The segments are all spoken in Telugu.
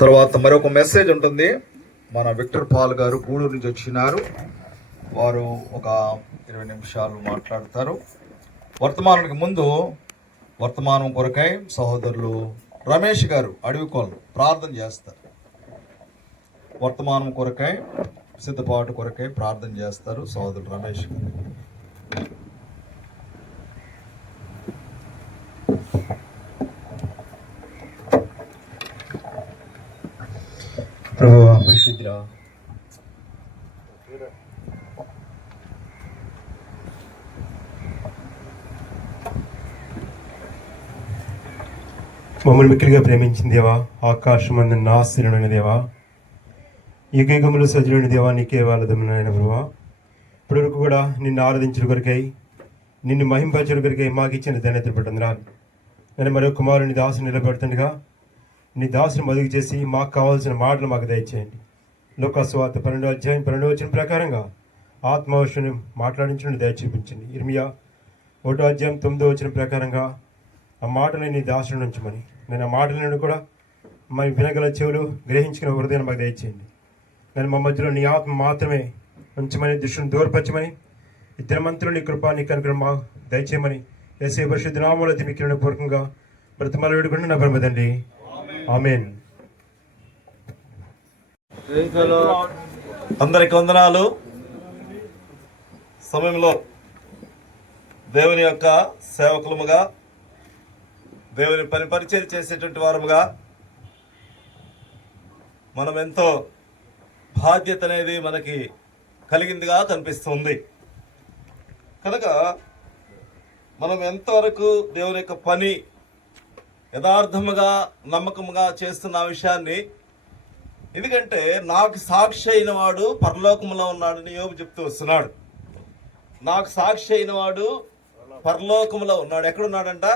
తర్వాత మరొక మెసేజ్ ఉంటుంది. మన విక్టర్ పాల్ గారు గూడూరు నుంచి వచ్చినారు. వారు ఒక 20 నిమిషాలు మాట్లాడతారు. వర్తమానానికి ముందు వర్తమానం కొరకై సహోదరులు రమేష్ గారు అడవికోళ్ళు ప్రార్థన చేస్తారు. వర్తమానం కొరకై సిద్ధపాటు కొరకై ప్రార్థన చేస్తారు సహోదరులు రమేష్ గారు. ప్రభువా పరిశుద్ధుడా, మమ్మల్ని మిక్కిలిగా ప్రేమించిన దేవా, ఆకాశమందున్న ఆశీర్వైన దేవా, యుగయుగములు సజీవుని దేవా, నీకే వాళ్ళదమైన ప్రభువా, ఇప్పటి వరకు కూడా నిన్ను ఆరాధించిన కొరకై, నిన్ను మహింపరచడం కొరకై మాకు ఇచ్చిన ధన్యత పెట్టండి. నేను మరో కుమారుని దాసుని నిలబెడుతుండగా నీ దాసుని మదుగు చేసి మాకు కావాల్సిన మాటలు మాకు దయచేయండి. లోకస్వార్త 12వ అధ్యాయం 12వ వచనం ప్రకారంగా ఆత్మవిషయం మాట్లాడించడం దయ చూపించండి. ఇర్మియా 1వ అధ్యాయం 9వ వచనం ప్రకారంగా ఆ మాటలని నీ దాసుని ఉంచమని, నేను ఆ మాటలను కూడా మా వినగల చెవులు గ్రహించుకున్న హృదయాన్ని మాకు దయచేయండి. నేను మా మధ్యలో నీ ఆత్మ మాత్రమే ఉంచమని, దృష్టిని దూరపరచమని, ఇద్దరు మంత్రులు నీ కృపా నీ కనుక మాకు దయచేయమని యేసయ్య పరిశుద్ధ నామములో అతి మిక్కిలిన పూర్వకంగా బ్రతిమాల వేడుకుంటూ నా పరమతండ్రి, ఆమేన్. అందరికి వందనాలు. సమయంలో దేవుని యొక్క సేవకులముగా, దేవుని పని పరిచయం చేసేటువంటి వారముగా మనం ఎంతో బాధ్యత అనేది మనకి కలిగిందిగా కనిపిస్తుంది. కనుక మనం ఎంతవరకు దేవుని యొక్క పని యథార్థముగా నమ్మకముగా చేస్తున్న విషయాన్ని, ఎందుకంటే నాకు సాక్షి అయిన వాడు పరలోకంలో ఉన్నాడని యోబు చెప్తూ వస్తున్నాడు. నాకు సాక్షి అయిన వాడు పరలోకంలో ఉన్నాడు. ఎక్కడున్నాడంట?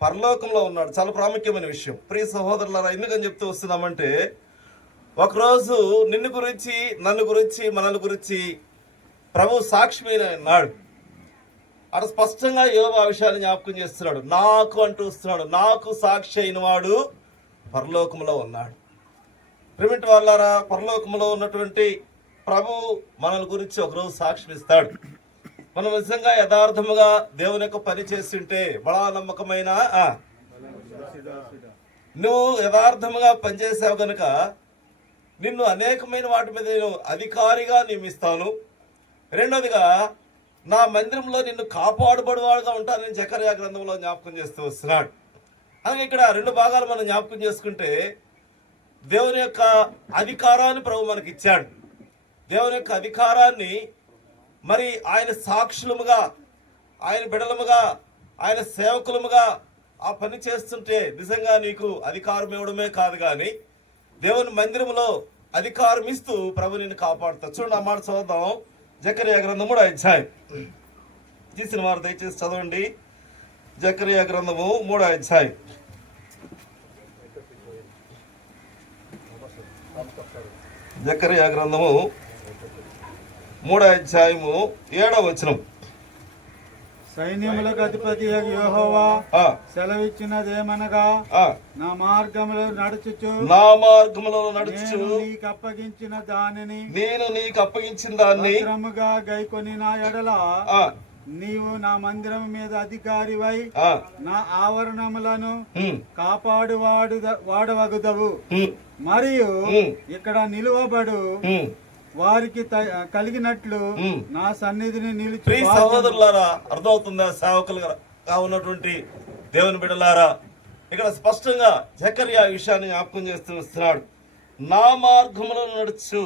పరలోకంలో ఉన్నాడు. చాలా ప్రాముఖ్యమైన విషయం. ప్రియ సహోదరులారా, ఎందుకని చెప్తూ వస్తున్నామంటే, ఒకరోజు నిన్ను గురించి, నన్ను గురించి, మనల్ని గురించి ప్రభు సాక్షి మీద ఉన్నాడు. అక్కడ స్పష్టంగా యోబు ఆ విషయాన్ని జ్ఞాపకం చేస్తున్నాడు. నాకు అంటూ వస్తున్నాడు, నాకు సాక్షి అయిన వాడు పరలోకంలో ఉన్నాడు. ప్రిమిట్ వాళ్ళారా, పరలోకంలో ఉన్నటువంటి ప్రభు మనల గురించి ఒకరోజు సాక్ష్యం ఇస్తాడు. మనం నిజంగా యథార్థముగా దేవుని యొక్క పని చేస్తుంటే, బడా నమ్మకమైన నువ్వు యథార్థముగా పనిచేసావు కనుక నిన్ను అనేకమైన వాటి మీద నేను అధికారిగా నియమిస్తాను. రెండోదిగా నా మందిరంలో నిన్ను కాపాడుబడివాడుగా ఉంటానని జకర్యా గ్రంథంలో జ్ఞాపకం చేస్తూ వస్తున్నాడు. అలాగే ఇక్కడ 2 భాగాలు మనం జ్ఞాపకం చేసుకుంటే, దేవుని యొక్క అధికారాన్ని ప్రభు మనకి ఇచ్చాడు. దేవుని యొక్క అధికారాన్ని మరి ఆయన సాక్షులముగా, ఆయన బిడలముగా, ఆయన సేవకులముగా ఆ పని చేస్తుంటే నిజంగా నీకు అధికారం ఇవ్వడమే కాదు, కానీ దేవుని మందిరంలో అధికారం ఇస్తూ ప్రభు నిన్ను కాపాడుతాడు. చూడండి, ఆ మాట చదువుదాం. జకర్యా గ్రంథము 3వ అధ్యాయం. తీసిన వారు దయచేసి చదవండి. జకర్యా గ్రంథము 3వ అధ్యాయం. జకర్యా గ్రంథము 3వ అధ్యాయము 7వ వచనం. సైన్యములకు అధిపతి యెహోవా సెలవిచ్చినదేమనగా, నా మార్గములో నడుచుచు నీకు అప్పగించిన దానిని, నేను నీకు అప్పగించిన దాన్ని భద్రముగా గైకొనిన ఎడల నీవు నా మందిరం మీద అధికారివై నా ఆవరణములను కాపాడు వాడవగుదవు. మరియు ఇక్కడ నిలువబడు వారికి కలిగినట్లు నా సన్నిధిని నిలిచి. సహోదరులారా, అర్థమవుతుందా? సేవకులుగా ఉన్నటువంటి దేవుని బిడ్డలారా, ఇక్కడ స్పష్టంగా జకర్యా విషయాన్ని జ్ఞాపకం చేస్తూ వస్తున్నాడు. నా మార్గములో నడుచు,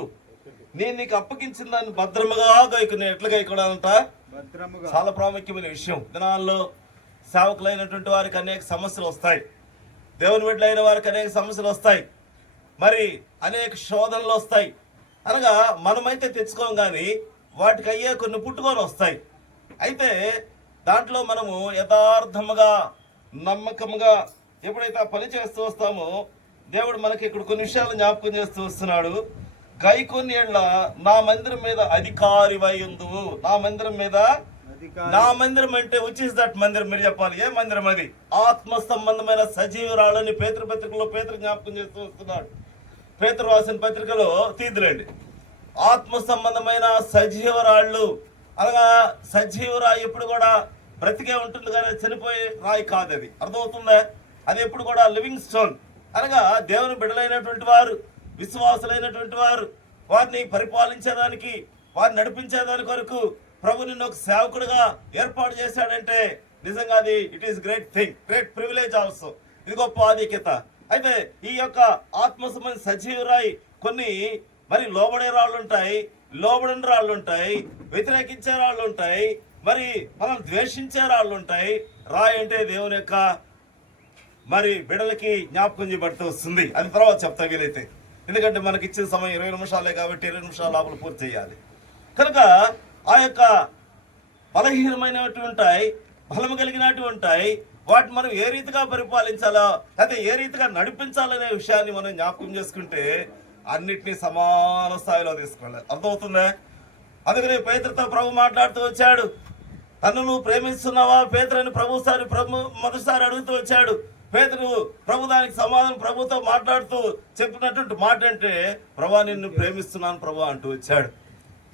నేను నీకు అప్పగించిన దాన్ని భద్రముగా గైకునే. ఎట్లా గైకోవడాలంట? చాలా ప్రాముఖ్యమైన విషయం. దినాల్లో సేవకులైనటువంటి వారికి అనేక సమస్యలు వస్తాయి. దేవుని బిడ్డలైన వారికి అనేక సమస్యలు వస్తాయి. మరి అనేక శోధనలు వస్తాయి. అనగా మనమైతే తెచ్చుకోం, కానీ వాటికి అయ్యే కొన్ని పుట్టుకొని వస్తాయి. అయితే దాంట్లో మనము యథార్థముగా, నమ్మకముగా ఎప్పుడైతే ఆ పని చేస్తూ వస్తామో, దేవుడు మనకి ఇక్కడ కొన్ని విషయాలు జ్ఞాపకం చేస్తూ వస్తున్నాడు. గైకొన్ని ఏళ్ళ నా మందిరం మీద అధికారివై ఉందువు. నా మందిరం మీద అధికారి నా మందిరం అంటే విచ్ ఇస్ దట్ మందిరం? మీరు చెప్పాలి, ఏ మందిరం అది? ఆత్మ సంబంధమైన సజీవురాలని పేతురు పత్రికలో పేతురు జ్ఞాపకం చేస్తూ వస్తున్నాడు. పేతురు రాసిన పత్రికలో తీద్దులేండి. ఆత్మ సంబంధమైన సజీవరాళ్ళు అనగా సజీవరాయి ఎప్పుడు కూడా బ్రతికే ఉంటుంది కానీ చనిపోయే రాయి కాదు. అది అర్థమవుతుందా? అది ఎప్పుడు కూడా లివింగ్ స్టోన్ అనగా దేవుని బిడ్డలైనటువంటి వారు, విశ్వాసులైనటువంటి వారు, వారిని పరిపాలించేదానికి, వారిని నడిపించేదాని కొరకు ప్రభు నిన్ను ఒక సేవకుడుగా ఏర్పాటు చేశాడంటే నిజంగా అది it is great thing, great privilege also. ఇది గొప్ప ఆధిక్యత. అయితే ఈ యొక్క ఆత్మ సంబంధ సజీవరాయి కొన్ని మరి లోబడే రాళ్ళు ఉంటాయి, లోబడని రాళ్ళు ఉంటాయి, వ్యతిరేకించే రాళ్ళు ఉంటాయి, మరి మనం ద్వేషించే రాళ్ళు ఉంటాయి. రాయి అంటే దేవుని యొక్క మరి బిడలకి జ్ఞాపకం చేయబడుతూ వస్తుంది. అది తర్వాత చెప్తా వీలైతే, ఎందుకంటే మనకి ఇచ్చిన సమయం 20 నిమిషాలే కాబట్టి 20 నిమిషాల లోపల పూర్తి చేయాలి. కనుక ఆ యొక్క బలహీనమైనవి ఉంటాయి, బలము కలిగినవి ఉంటాయి. వాటిని మనం ఏ రీతిగా పరిపాలించాలో లేకపోతే ఏ రీతిగా నడిపించాలనే విషయాన్ని మనం జ్ఞాపకం చేసుకుంటే అన్నిటినీ సమాన స్థాయిలో తీసుకోవాలి. అర్థమవుతుందా? అందుకని పేతురుతో ప్రభు మాట్లాడుతూ వచ్చాడు. తను నువ్వు ప్రేమిస్తున్నావా పేతురు అని ప్రభు మొదటిసారి అడుగుతూ వచ్చాడు. పేతురు ప్రభు దానికి సమాధానం ప్రభుతో మాట్లాడుతూ చెప్పినటువంటి మాట అంటే, ప్రభా నిన్ను ప్రేమిస్తున్నాను ప్రభు అంటూ వచ్చాడు.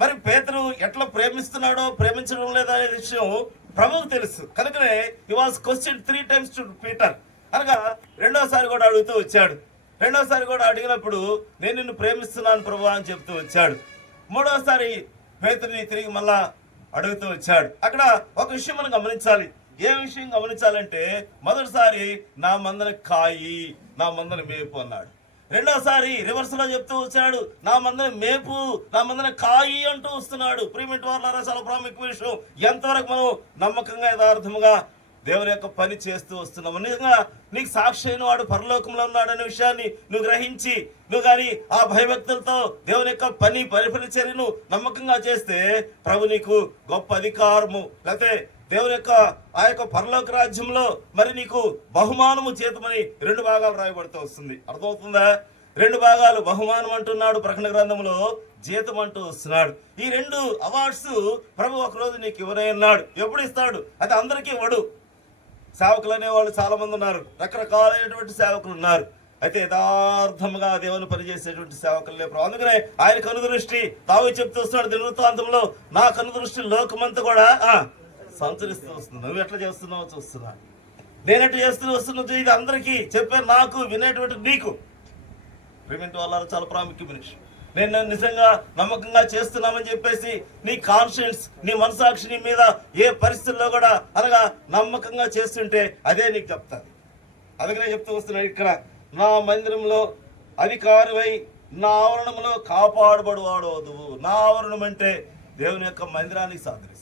మరి పేతురు ఎట్లా ప్రేమిస్తున్నాడో ప్రేమించడం లేదా అనే విషయం ప్రభువుకు తెలుసు. కనుకనే he was question 3 times to Peter అనగా రెండోసారి కూడా అడుగుతూ వచ్చాడు. రెండోసారి కూడా అడిగినప్పుడు నేను నిన్ను ప్రేమిస్తున్నాను ప్రభు అని చెప్తూ వచ్చాడు. మూడోసారి పేతురుని తిరిగి మళ్ళా అడుగుతూ వచ్చాడు. అక్కడ ఒక విషయం మనం గమనించాలి. ఏ విషయం గమనించాలంటే, మొదటిసారి నా మందన కాయి, నా మందన మేపు అన్నాడు. రెండోసారి రివర్స్ లో చెప్తూ వచ్చాడు, నా మందన మేపు, నా మందన కాయి అంటూ వస్తున్నాడు. ప్రియమైన వారలారా, చాలా ప్రాముఖ్య విషయం. ఎంతవరకు మనం నమ్మకంగా యథార్థముగా దేవుని యొక్క పని చేస్తూ వస్తున్నాము. నిజంగా నీకు సాక్షి అయిన వాడు పరలోకంలో ఉన్నాడనే విషయాన్ని నువ్వు గ్రహించి నువ్వు కానీ ఆ భయభక్తులతో దేవుని యొక్క పని పరిచర్యను నమ్మకంగా చేస్తే ప్రభు నీకు గొప్ప అధికారము లేకపోతే దేవుని యొక్క ఆ యొక్క పరలోక రాజ్యంలో మరి నీకు బహుమానము చేతమని 2 భాగాలు రాయబడుతూ వస్తుంది. అర్థమవుతుందా? 2 భాగాలు బహుమానం అంటున్నాడు ప్రకటన గ్రంథంలో, జీతం అంటూ వస్తున్నాడు. ఈ 2 అవార్డ్స్ ప్రభు ఒకరోజు నీకు ఇవ్వనే అన్నాడు. ఎప్పుడు ఇస్తాడు? అది అందరికీ ఇవ్వడు. సేవకులు అనేవాళ్ళు చాలా మంది ఉన్నారు, రకరకాలైనటువంటి సేవకులు ఉన్నారు. అయితే యథార్థముగా దేవుని పనిచేసేటువంటి సేవకులు లేవు. అందుకనే ఆయన కనుదృష్టి తావి చెప్తూ వస్తున్నాడు దినవృత్తాంతంలో, నా కనుదృష్టి లోకమంతా కూడా సంచరిస్తూ వస్తుంది. నువ్వు ఎట్లా చేస్తున్నావో చూస్తున్నా, నేను ఎట్లా చేస్తూ వస్తున్నా, ఇది అందరికీ చెప్పాను, నాకు వినేటువంటి నీకు. పేమెంట్ వల్ల చాలా ప్రాముఖ్యమైన విషయం. నేను నిజంగా నమ్మకంగా చేస్తున్నామని చెప్పేసి నీ కాన్షియన్స్, నీ మనసాక్షి నీ మీద ఏ పరిస్థితుల్లో కూడా అనగా నమ్మకంగా చేస్తుంటే అదే నీకు చెప్తాను. అందుకనే చెప్తూ వస్తున్నాడు ఇక్కడ, నా మందిరంలో అధికారివై నా ఆవరణంలో కాపాడబడువాడు వధువు. నా ఆవరణం అంటే దేవుని యొక్క మందిరానికి సాదృశ్యం,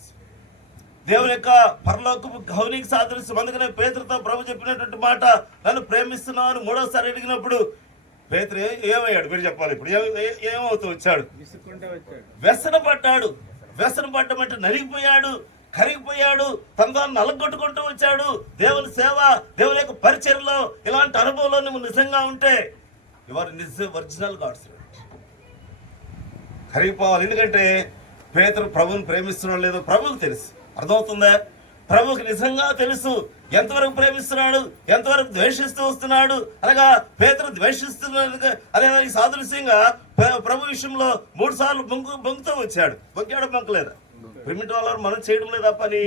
దేవుని యొక్క పరలోకపు గౌనికి సాదృశ్యం. అందుకనే పేతురుతో ప్రభు చెప్పినటువంటి మాట, నన్ను ప్రేమిస్తున్నావు అని 3వసారి అడిగినప్పుడు పేతురు ఏమయ్యాడు? మీరు చెప్పాలి. ఇప్పుడు ఏమవుతూ వచ్చాడు? వ్యసన పడ్డాడు. వ్యసన పడ్డమంటే నలిగిపోయాడు, కరిగిపోయాడు, తనతో నలగొట్టుకుంటూ వచ్చాడు. దేవుని సేవ, దేవుని యొక్క పరిచర్లో ఇలాంటి అనుభవంలో నువ్వు నిజంగా ఉంటే యువర్ ఒరిజినల్ గాడ్స్. కరిగిపోవాలి. ఎందుకంటే పేతురు ప్రభువుని ప్రేమిస్తున్నాడు లేదో ప్రభువుకు తెలుసు. అర్థమవుతుందా? ప్రభువుకి నిజంగా తెలుసు ఎంతవరకు ప్రేమిస్తున్నాడు, ఎంతవరకు ద్వేషిస్తూ వస్తున్నాడు. అనగా పేతురు ద్వేషిస్తున్నాడు అనే సాదృశ్యంగా ప్రభు విషయంలో 3 సార్లు బొంకుతూ వచ్చాడు. బొంకాడు, బొంకలేదా? ప్రిమిట్ వాళ్ళ మనం చేయడం లేదా పని?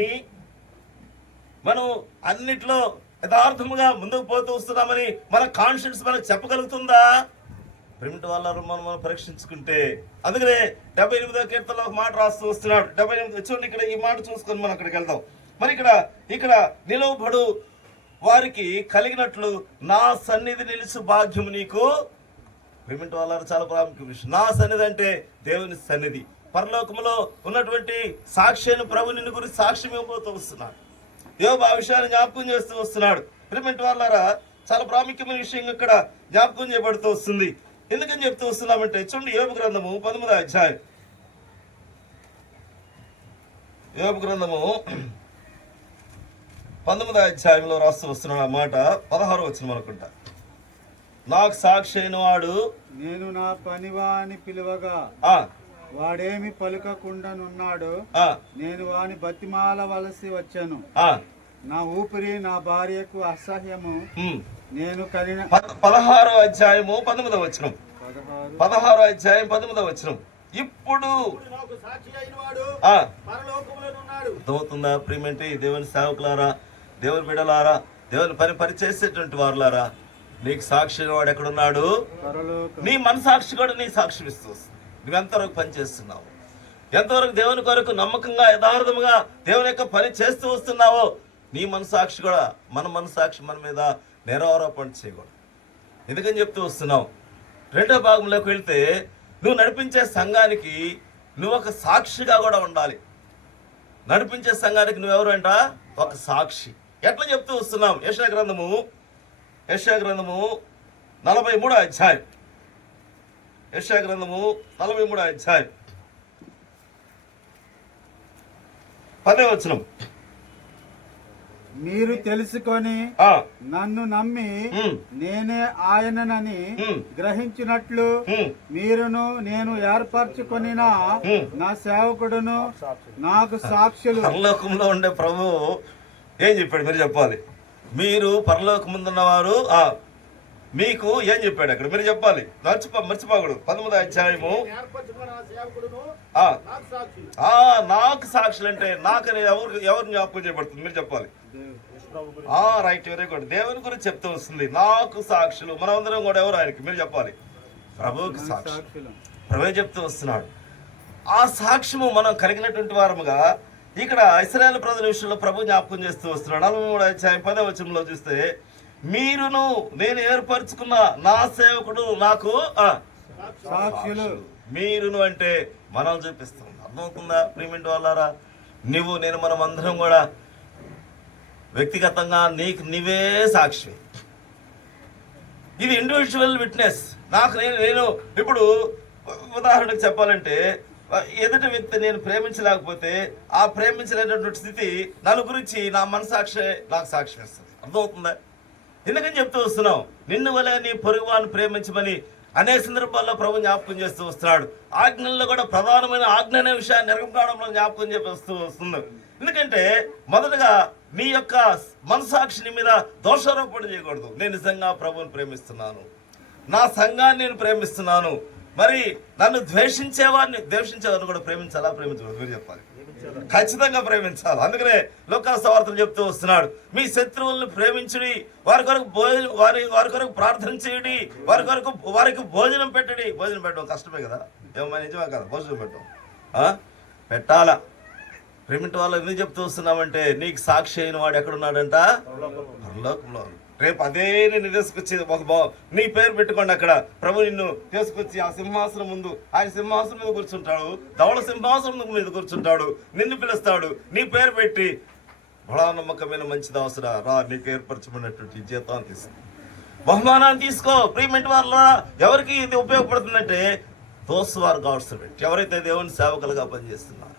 మనం అన్నిట్లో యథార్థముగా ముందుకు పోతూ వస్తున్నామని మన కాన్షియన్స్ మనకు చెప్పగలుగుతుందా? ప్రిమిట్ వాళ్ళ మనం పరీక్షించుకుంటే. అందుకనే 78వ కీర్తనలో ఒక మాట రాస్తూ వస్తున్నాడు. 78 చూడండి, ఇక్కడ ఈ మాట చూసుకొని మనం అక్కడికి వెళ్దాం. మరి ఇక్కడ నిలవబడు వారికి కలిగినట్లు నా సన్నిధి నిలిచి భాగ్యము నీకు. ప్రిమిట్ వాళ్ళ చాలా ప్రాముఖ్య విషయం. నా సన్నిధి అంటే దేవుని సన్నిధి, పరలోకములో ఉన్నటువంటి సాక్ష్యాన్ని ప్రభు నిన్ను గురించి సాక్ష్యం ఇవ్వబోతూ వస్తున్నాడు. యోబు ఆ విషయాన్ని జ్ఞాపకం చేస్తూ వస్తున్నాడు. ప్రిమిట్ వాళ్ళారా, చాలా ప్రాముఖ్యమైన విషయం ఇక్కడ జ్ఞాపకం చేయబడుతూ వస్తుంది. ఎందుకని చెప్తూ వస్తున్నామంటే చూడండి, యోబు గ్రంథము 19వ అధ్యాయం. యోబు గ్రంథము 19వ అధ్యాయంలో రాస్తూ వస్తున్నాడు ఆ మాట. 16వ వచనం అనుకుంటా. నాకు సాక్షి అయిన వాడు నేను నా పనివాని పిలువగా వాడేమి పలుకకుండానున్నాడు. నేను వాని బతిమాలవలసి వచ్చాను. నా ఊపిరి నా భార్యకు అసహ్యము. నేను కలిగిన 16వ అధ్యాయము 19వ వచనం. 16వ అధ్యాయం 19వ వచనం. ఇప్పుడు అర్థమవుతుందా ప్రియమంటే దేవుని సేవకులారా, దేవుని బిడ్డలారా, దేవుని పని చేసేటువంటి వారులారా, నీకు సాక్షి వాడు ఎక్కడున్నాడు? నీ మనసాక్షి కూడా నీ సాక్షి ఇస్తూ నువ్వు ఎంతవరకు పని చేస్తున్నావు, ఎంతవరకు దేవుని కొరకు నమ్మకంగా యథార్థముగా దేవుని యొక్క పని చేస్తూ వస్తున్నావో నీ మనసాక్షి కూడా, మన మనసాక్షి మన మీద నేరారోపణ చేయకూడదు. ఎందుకని చెప్తూ వస్తున్నావు? రెండో భాగంలోకి వెళ్తే నువ్వు నడిపించే సంఘానికి నువ్వు ఒక సాక్షిగా కూడా ఉండాలి. నడిపించే సంఘానికి నువ్వెవరు అంట? ఒక సాక్షి. ఎట్లా చెప్తూ వస్తున్నాం? యెషయా గ్రంథము 43వ అధ్యాయం. యెషయా గ్రంథము 43వ అధ్యాయం 10వ వచనం. మీరు తెలుసుకొని నన్ను నమ్మి నేనే ఆయననని గ్రహించినట్లు మీరును నేను ఏర్పరచుకొనిన నా సేవకుడును నాకు సాక్షులు. పరలోకంలో ఉండే ప్రభు ఏం చెప్పాడు మీరు చెప్పాలి. మీరు పరలోకముందున్నవారు మీకు ఏం చెప్పాడు అక్కడ మీరు చెప్పాలి. మర్చిపోకూడదు. 19వ అధ్యాయము నాకు సాక్షులు అంటే నాకనే ఎవరు జ్ఞాపకం చేయబడుతుంది మీరు చెప్పాలి. Right, very good. దేవుని గురించి చెప్తూ వస్తుంది. నాకు సాక్షులు మనమందరం కూడా ఎవరు? ఆయనకి మీరు చెప్పాలి. ప్రభువుకి సాక్షులు. ప్రభు చెప్తూ వస్తున్నాడు. ఆ సాక్ష్యము మనం కలిగినటువంటి వారముగా ఇక్కడ ఇశ్రాయేలు ప్రజల విషయంలో ప్రభు జ్ఞాపకం చేస్తూ వస్తున్నాడు. 43వ అధ్యాయం 10వ వచనంలో చూస్తే మీరును నేను ఏర్పరచుకున్న నా సేవకుడు నాకు సాక్షులు. మీరును అంటే మనం చూపిస్తుంది. అర్థమవుతుందా ప్రియమైన వాళ్ళారా? నువ్వు నేను మనం అందరం కూడా వ్యక్తిగతంగా నీకు నీవే సాక్షి. ఇది ఇండివిజువల్ విట్నెస్. నేను ఇప్పుడు ఉదాహరణకు చెప్పాలంటే ఎదుటి వ్యక్తి నేను ప్రేమించలేకపోతే ఆ ప్రేమించలేనటువంటి స్థితి నన్ను గురించి నా మనసాక్షి నాకు సాక్ష్యం ఇస్తుంది. అర్థమవుతుందా? ఎందుకని చెప్తూ వస్తున్నాం? నిన్ను వలె నీ పొరుగువాన్ని ప్రేమించమని అనేక సందర్భాల్లో ప్రభు జ్ఞాపకం చేస్తూ వస్తున్నాడు. ఆజ్ఞల్లో కూడా ప్రధానమైన ఆజ్ఞ అనే విషయాన్ని నిర్గమకాండంలో జ్ఞాపకం చేస్తూ వస్తుంది. ఎందుకంటే మొదటగా నీ యొక్క మనసాక్షి మీద దోషారోపణ చేయకూడదు. నేను నిజంగా ప్రభువుని ప్రేమిస్తున్నాను, నా సంఘాన్ని నేను ప్రేమిస్తున్నాను. మరి నన్ను ద్వేషించేవారిని కూడా ప్రేమించాలా? ప్రేమించకూడదు? మీరు చెప్పాలి. ఖచ్చితంగా ప్రేమించాలి. అందుకనే లోకాసు సువార్తలు చెప్తూ వస్తున్నాడు, మీ శత్రువులను ప్రేమించుడి, వారి కొరకు ప్రార్థన చేయుడి, వారికి భోజనం పెట్టండి. భోజనం పెట్టడం కష్టమే కదా, ఏమన్నా నిజమే కదా? భోజనం పెట్టడం పెట్టాలా? ప్రేమింటి వాళ్ళు ఎందుకు చెప్తూ వస్తున్నామంటే నీకు సాక్షి అయిన వాడు ఎక్కడున్నాడంట? పరలోకంలో. రేపు అదే నేను తీసుకొచ్చి నీ పేరు పెట్టుకోండి అక్కడ. ప్రభు నిన్ను తీసుకొచ్చి ఆ సింహాసనం ముందు, ఆయన సింహాసనం మీద కూర్చుంటాడు, ధవళ సింహాసనం మీద కూర్చుంటాడు, నిన్ను పిలుస్తాడు, నీ పేరు పెట్టి బడా నమ్మకమైన మంచిది అవసరం రా, నీకు ఏర్పరచబడినటువంటి జీతాన్ని తీసుకో, బహుమానాన్ని తీసుకో. ప్రియమైన వాళ్ళ ఎవరికి ఇది ఉపయోగపడుతుందంటే దోస్ ఆర్ గాడ్స్ సర్వెంట్, ఎవరైతే దేవుని సేవకులుగా పనిచేస్తున్నారు.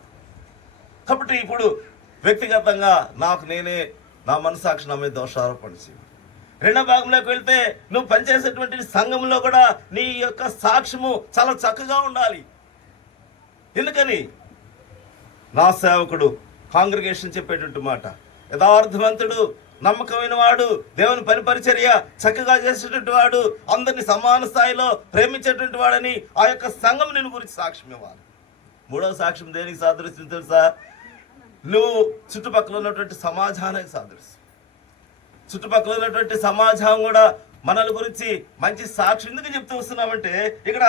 కాబట్టి ఇప్పుడు వ్యక్తిగతంగా నేనే నా మనసాక్షి నా మీద దోషారోపణ చేయ. రెండో భాగంలోకి వెళ్తే నువ్వు పనిచేసేటువంటి సంఘంలో కూడా నీ యొక్క సాక్ష్యము చాలా చక్కగా ఉండాలి. ఎందుకని? నా సేవకుడు కాంగ్రిగేషన్ చెప్పేటువంటి మాట, యథార్థవంతుడు, నమ్మకమైన వాడు, దేవుని పని పరిచర్య చక్కగా చేసేటువంటి వాడు, అందరినీ సమాన స్థాయిలో ప్రేమించేటువంటి వాడని ఆ యొక్క సంఘం నేను గురించి సాక్ష్యం ఇవ్వాలి. మూడవ సాక్ష్యం దేనికి సాదృశ్యం తెలుసా? నువ్వు చుట్టుపక్కల ఉన్నటువంటి సమాజానికి సాదృశ్యం. చుట్టుపక్కల ఉన్నటువంటి సమాజం కూడా మనల గురించి మంచి సాక్షి. ఎందుకు చెప్తూ వస్తున్నామంటే ఇక్కడ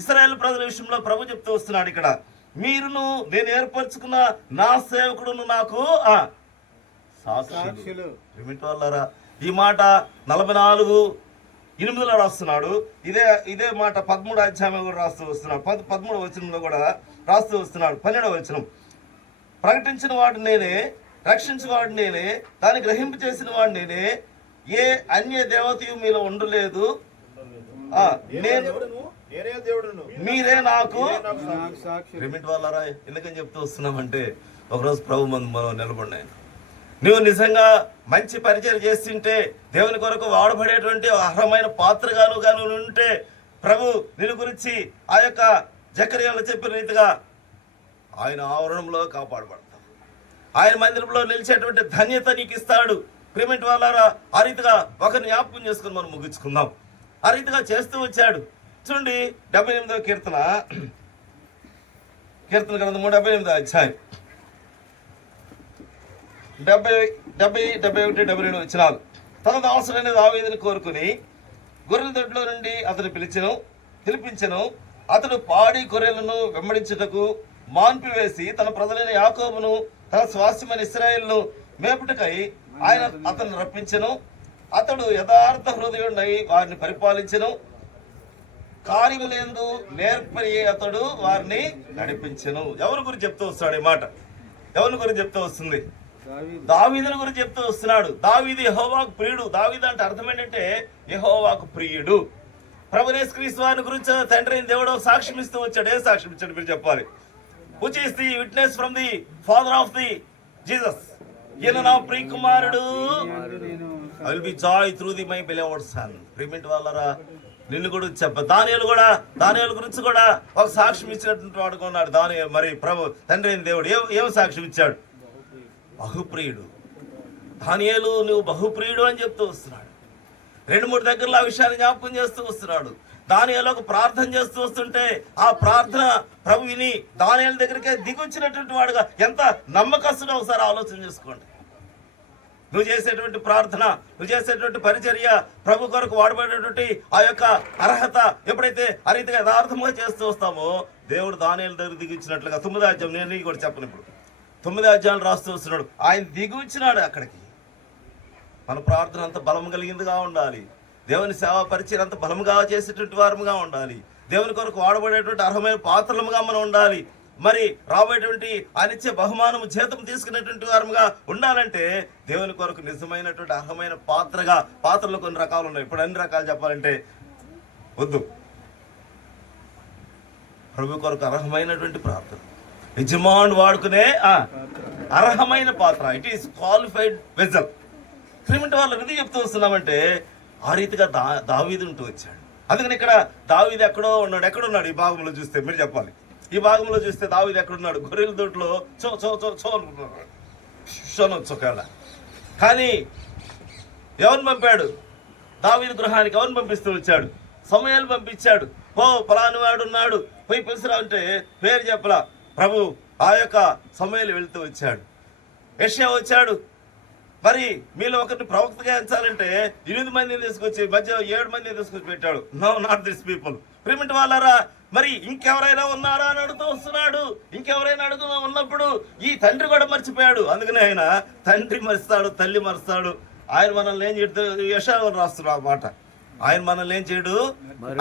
ఇశ్రాయేలు ప్రజల విషయంలో ప్రభు చెప్తూ వస్తున్నాడు. ఇక్కడ మీరును నేను ఏర్పరచుకున్న నా సేవకుడును నాకు సాక్షులు. వాళ్ళారా, ఈ మాట 44:8 రాస్తున్నాడు. ఇదే మాట 13వ అధ్యాయంలో కూడా రాస్తూ వస్తున్నాడు. 13వ వచనంలో కూడా రాస్తూ వస్తున్నాడు. 12వ వచనం, ప్రకటించిన వాడు నేనే, రక్షించిన వాడు నేనే, దాన్ని గ్రహింపు చేసిన వాడు నేనే, ఏ అన్య దేవతయు మీలో ఉండలేదు, మీరే నాకు ప్రేమిటి వాళ్ళారా. ఎందుకని చెప్తూ వస్తున్నామంటే ఒకరోజు ప్రభు మనం నిలబడినాయి. నువ్వు నిజంగా మంచి పరిచయం చేస్తుంటే, దేవుని కొరకు వాడబడేటువంటి అర్హమైన పాత్రగాను ఉంటే ప్రభు నిన్ను గురించి ఆ యొక్క జకర్యాలో చెప్పిన రీతిగా ఆయన ఆవరణంలో కాపాడబడతాం. ఆయన మందిరంలో నిలిచేటువంటి ధన్యత నీకు ఇస్తాడు. ప్రియమైన వాళ్ళారా, ఆ రీతిగా ఒకరిని జ్ఞాపకం చేసుకుని మనం ముగించుకుందాం. ఆ రీతిగా చేస్తూ వచ్చాడు. చూడండి 78వ కీర్తన గ్రంథము 78వ అధ్యాయం 71-72 వచనాలు. తన దాసుడైన దావీదుని కోరుకుని గొర్రెల దొడ్లో నుండి అతను పిలిపించెను. అతడు పాడి గొర్రెలను వెంబడించుటకు మాన్పివేసి తన ప్రజలైన యాకోబును తన స్వాస్థ్యమైన ఇశ్రాయేలును మేపుటకై ఆయన అతను రప్పించెను. అతడు యథార్థ హృదయుడై వారిని పరిపాలించెను. కార్యములందు నేర్పరి అతడు వారిని నడిపించెను. ఎవరి గురించి చెప్తూ వస్తాడు ఈ మాట? ఎవరి గురించి చెప్తూ వస్తుంది? దావీదుని గురించి చెప్తూ వస్తున్నాడు. దావీదు యెహోవాకు ప్రియుడు. దావీదు అంటే అర్థం ఏంటంటే యెహోవాకు ప్రియుడు. ప్రభువు యేసు క్రీస్తు వారిని గురించి తండ్రి అయిన దేవుడు సాక్ష్యం ఇస్తూ వచ్చాడు. ఏ సాక్ష్యం ఇచ్చాడు మీరు చెప్పాలి? which is the witness from the father of the Jesus. ఈయన నా ప్రియ కుమారుడు. I will be joy through the my beloved son. ప్రియమైన వాళ్ళరా, నిన్ను కూడా దానియేలు గురించి కూడా ఒక సాక్ష్యం ఇచ్చినటువంటి వాడుగా ఉన్నాడు. మరి ప్రభు తండ్రి అయిన దేవుడు ఏం సాక్ష్యం ఇచ్చాడు? బహుప్రియుడు. దానియేలు నువ్వు బహుప్రియుడు అని చెప్తూ వస్తున్నాడు. 2-3 దగ్గరలో ఆ విషయాన్ని జ్ఞాపకం చేస్తూ వస్తున్నాడు. దానియేలు ఒక ప్రార్థన చేస్తూ వస్తుంటే ఆ ప్రార్థన ప్రభు విని దానియేలు దగ్గరికే దిగొచ్చినటువంటి వాడుగా ఎంత నమ్మకస్తుడో ఒకసారి ఆలోచన చేసుకోండి. నువ్వు చేసేటువంటి ప్రార్థన, నువ్వు చేసేటువంటి పరిచర్య, ప్రభు కొరకు వాడబడేటువంటి ఆ యొక్క అర్హత ఎప్పుడైతే ఆ రీతిగా యథార్థంగా చేస్తూ వస్తామో దేవుడు దానియేలు దగ్గర దిగిచ్చినట్లుగా 9వ అధ్యాయం, నేను నీకు కూడా చెప్పను ఇప్పుడు, 9వ అధ్యాయాలు రాస్తూ వస్తున్నాడు. ఆయన దిగి వచ్చినాడు అక్కడికి. మన ప్రార్థన అంత బలం కలిగిందిగా ఉండాలి. దేవుని సేవా పరిచయం అంత బలముగా చేసేటువంటి వారముగా ఉండాలి. దేవుని కొరకు వాడబడేటువంటి అర్హమైన పాత్రలుగా మనం ఉండాలి. మరి రాబోయేటువంటి ఆయన ఇచ్చే బహుమానము జీతం తీసుకునేటువంటి వారముగా ఉండాలంటే దేవుని కొరకు నిజమైనటువంటి అర్హమైన పాత్రలు కొన్ని రకాలు ఉన్నాయి. ఇప్పుడు అన్ని రకాలు చెప్పాలంటే వద్దు. ప్రభు కొరకు అర్హమైనటువంటి ప్రార్థన, యజమానుడు వాడుకునే అర్హమైన పాత్ర, ఇట్ ఈస్ క్వాలిఫైడ్ వెజల్. క్రిమిటి వాళ్ళు ఇది చెప్తూ వస్తున్నామంటే ఆ రీతిగా దావీదు ఉంటూ వచ్చాడు. అందుకని ఇక్కడ దావీదు ఎక్కడున్నాడు ఈ భాగంలో చూస్తే మీరు చెప్పాలి. ఈ భాగంలో చూస్తే దావీదు ఎక్కడున్నాడు? గొర్రెల దొడ్లో చో అనుకుంటున్నాడు ఒకవేళ. కానీ ఎవరిని పంపాడు? దావీదు గృహానికి ఎవరిని పంపిస్తూ వచ్చాడు? సమూయేలు పంపించాడు. పలాని వాడు ఉన్నాడు, పోయి పిలుసురా అంటే పేరు చెప్పలా. ప్రభు ఆ యొక్క సమూయేలు వెళ్తూ వచ్చాడు. యెషయా వచ్చాడు. మరి మీలో ఒకరిని ప్రవక్తగా ఎంచాలంటే 8 మందిని తీసుకొచ్చి మధ్య 7 మందిని తీసుకొచ్చి పెట్టాడు. No, not this people. ప్రిమిట్ వాళ్ళారా, మరి ఇంకెవరైనా ఉన్నారా అని అడుగుతూ వస్తున్నాడు. ఇంకెవరైనా ఉన్నప్పుడు ఈ తండ్రి కూడా మర్చిపోయాడు. అందుకనే ఆయన తండ్రి మరుస్తాడు, తల్లి మరుస్తాడు. ఆయన మనల్ని ఏం చేయడు? యెషయా రాస్తున్నాడు ఆ మాట. ఆయన మనల్ని ఏం చేయడు?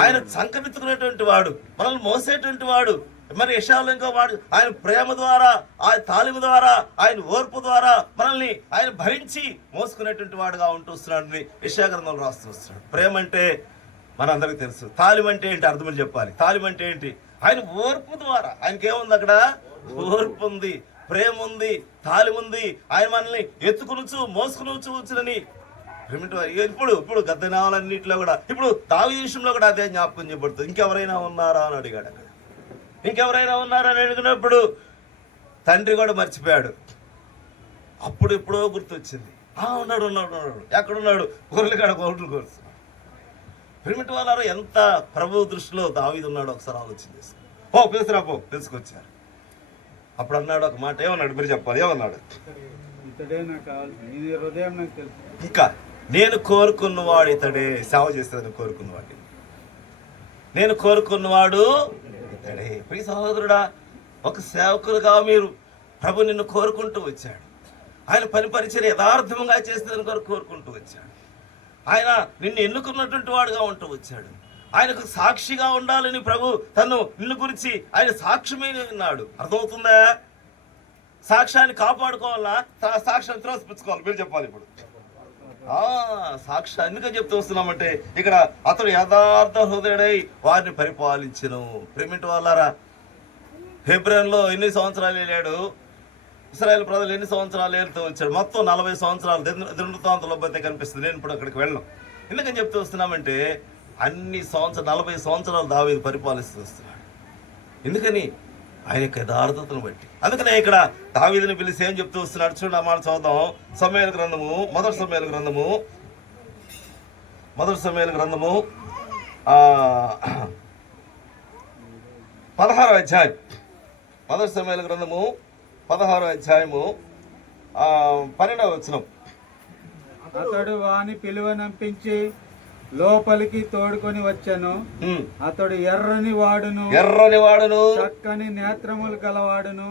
ఆయన సంకరించుకునేటువంటి వాడు, మనల్ని మోసేటువంటి వాడు. మరి యెషయాలో ఇంకో వాడు ఆయన ప్రేమ ద్వారా, ఆయన తాలిము ద్వారా, ఆయన ఓర్పు ద్వారా మనల్ని ఆయన భరించి మోసుకునేటువంటి వాడుగా ఉంటూ వస్తున్నాడు. యెషయా గ్రంథంలో రాస్తూ వస్తున్నాడు. ప్రేమ అంటే మనందరికీ తెలుసు. తాలిం అంటే ఏంటి అర్థమని చెప్పాలి. తాలిం అంటే ఏంటి? ఆయన ఓర్పు ద్వారా. ఆయనకేముంది అక్కడ? ఓర్పు ఉంది, ప్రేమ ఉంది, తాలిం ఉంది. ఆయన మనల్ని ఎత్తుకునుచు మోసుకునుచునని ఇప్పుడు గద్దెనాలన్నింటిలో కూడా ఇప్పుడు దావీదు విషయంలో కూడా అదే జ్ఞాపకం చేయబడుతుంది. ఇంకెవరైనా ఉన్నారా అని అడిగాడు అక్కడ. ఇంకెవరైనా ఉన్నారా అని అడిగినప్పుడు తండ్రి కూడా మర్చిపోయాడు. అప్పుడు ఎప్పుడో గుర్తొచ్చింది. ఉన్నాడు. ఎక్కడున్నాడు? గొర్రెలు కాడ గొర్రెలు కోరుస్తున్నాడు. ప్రిమిటి వాళ్ళారు ఎంత ప్రభు దృష్టిలో దావీదు ఉన్నాడు ఒకసారి ఆలోచన చేసి పిలుసురా తెలుసుకొచ్చారు. అప్పుడు అన్నాడు ఒక మాట. ఏమన్నాడు మీరు చెప్పాలి? ఏమన్నాడు? ఇంకా నేను కోరుకున్నవాడు ఇతడే. సేవ చేసేదని కోరుకున్నవాడు, నేను కోరుకున్నవాడు ఇతడే. ప్రియ సహోదరుడా, ఒక సేవకులుగా మీరు ప్రభు నిన్ను కోరుకుంటూ వచ్చాడు. ఆయన పరిచర్య యథార్థంగా చేసేదని కోరుకుంటూ వచ్చాడు. ఆయన నిన్ను ఎన్నుకున్నటువంటి వాడుగా ఉంటూ వచ్చాడు. ఆయనకు సాక్షిగా ఉండాలని ప్రభు నిన్ను గురించి ఆయన సాక్ష్యమే ఉన్నాడు. అర్థమవుతుందా? సాక్ష్యాన్ని కాపాడుకోవాలా, సాక్ష్యాన్ని త్రోసిపుచ్చుకోవాలి? మీరు చెప్పాలి ఇప్పుడు. సాక్ష్యం ఎందుకని చెప్తూ వస్తున్నామంటే ఇక్కడ అతడు యథార్థ హృదయుడై వారిని పరిపాలించెను. ప్రేమిటి వాళ్ళారా, హెబ్రోనులో ఎన్ని సంవత్సరాలు వెళ్ళాడు? ఇశ్రాయేలు ప్రజలు ఎన్ని సంవత్సరాలు ఏలుతూ వచ్చాడు? మొత్తం 40 సంవత్సరాలు. దినవృత్తాంతంలో పోతే కనిపిస్తుంది. నేను ఇప్పుడు అక్కడికి వెళ్ళను. ఎందుకని చెప్తూ వస్తున్నామంటే అన్ని 40 సంవత్సరాలు దావీదు పరిపాలిస్తూ వస్తున్నాడు. ఎందుకని? ఆయన యొక్క యథార్థతను బట్టి. అందుకనే ఇక్కడ దావీదుని పిలిచి ఏం చెప్తూ వస్తున్నాడు చూడండి. ఆ మాట చదువుదాం. సమూయేలు గ్రంథము, మొదటి సమూయేలు గ్రంథము 16వ అధ్యాయం. మొదటి సమూయేలు గ్రంథము 16వ అధ్యాయము 12వ వచనం. అతడు వాని పిలువనంపించి లోపలికి తోడుకొని వచ్చెను. అతడు ఎర్రని వాడును చక్కని నేత్రములు గలవాడును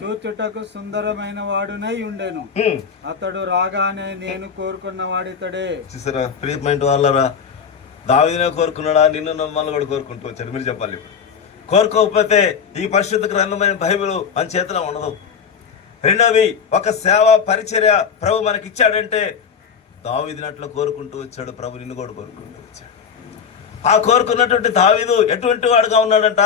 చూచుటకు సుందరమైన వాడునై ఉండెను. అతడు రాగానే నేను కోరుకున్న వాడితడే. చూసారా ప్రియమైన వాళ్ళరా, దావీదునే కోరుకున్నాడా? నిన్ను నమ్మల్ని కూడా కోరుకుంటూ వచ్చాడు. మీరు చెప్పాలి. కోరుకోకపోతే ఈ పరిశుద్ధ గ్రంథమైన బైబిల్ మన చేతిలో ఉండదు. రెండోది, ఒక సేవ పరిచర్య ప్రభు మనకిచ్చాడంటే దావీదుని అట్లా కోరుకుంటూ వచ్చాడు. ప్రభు నిన్ను కూడా కోరుకుంటూ వచ్చాడు. ఆ కోరుకున్నటువంటి దావీదు ఎటువంటి వాడుగా ఉన్నాడంట?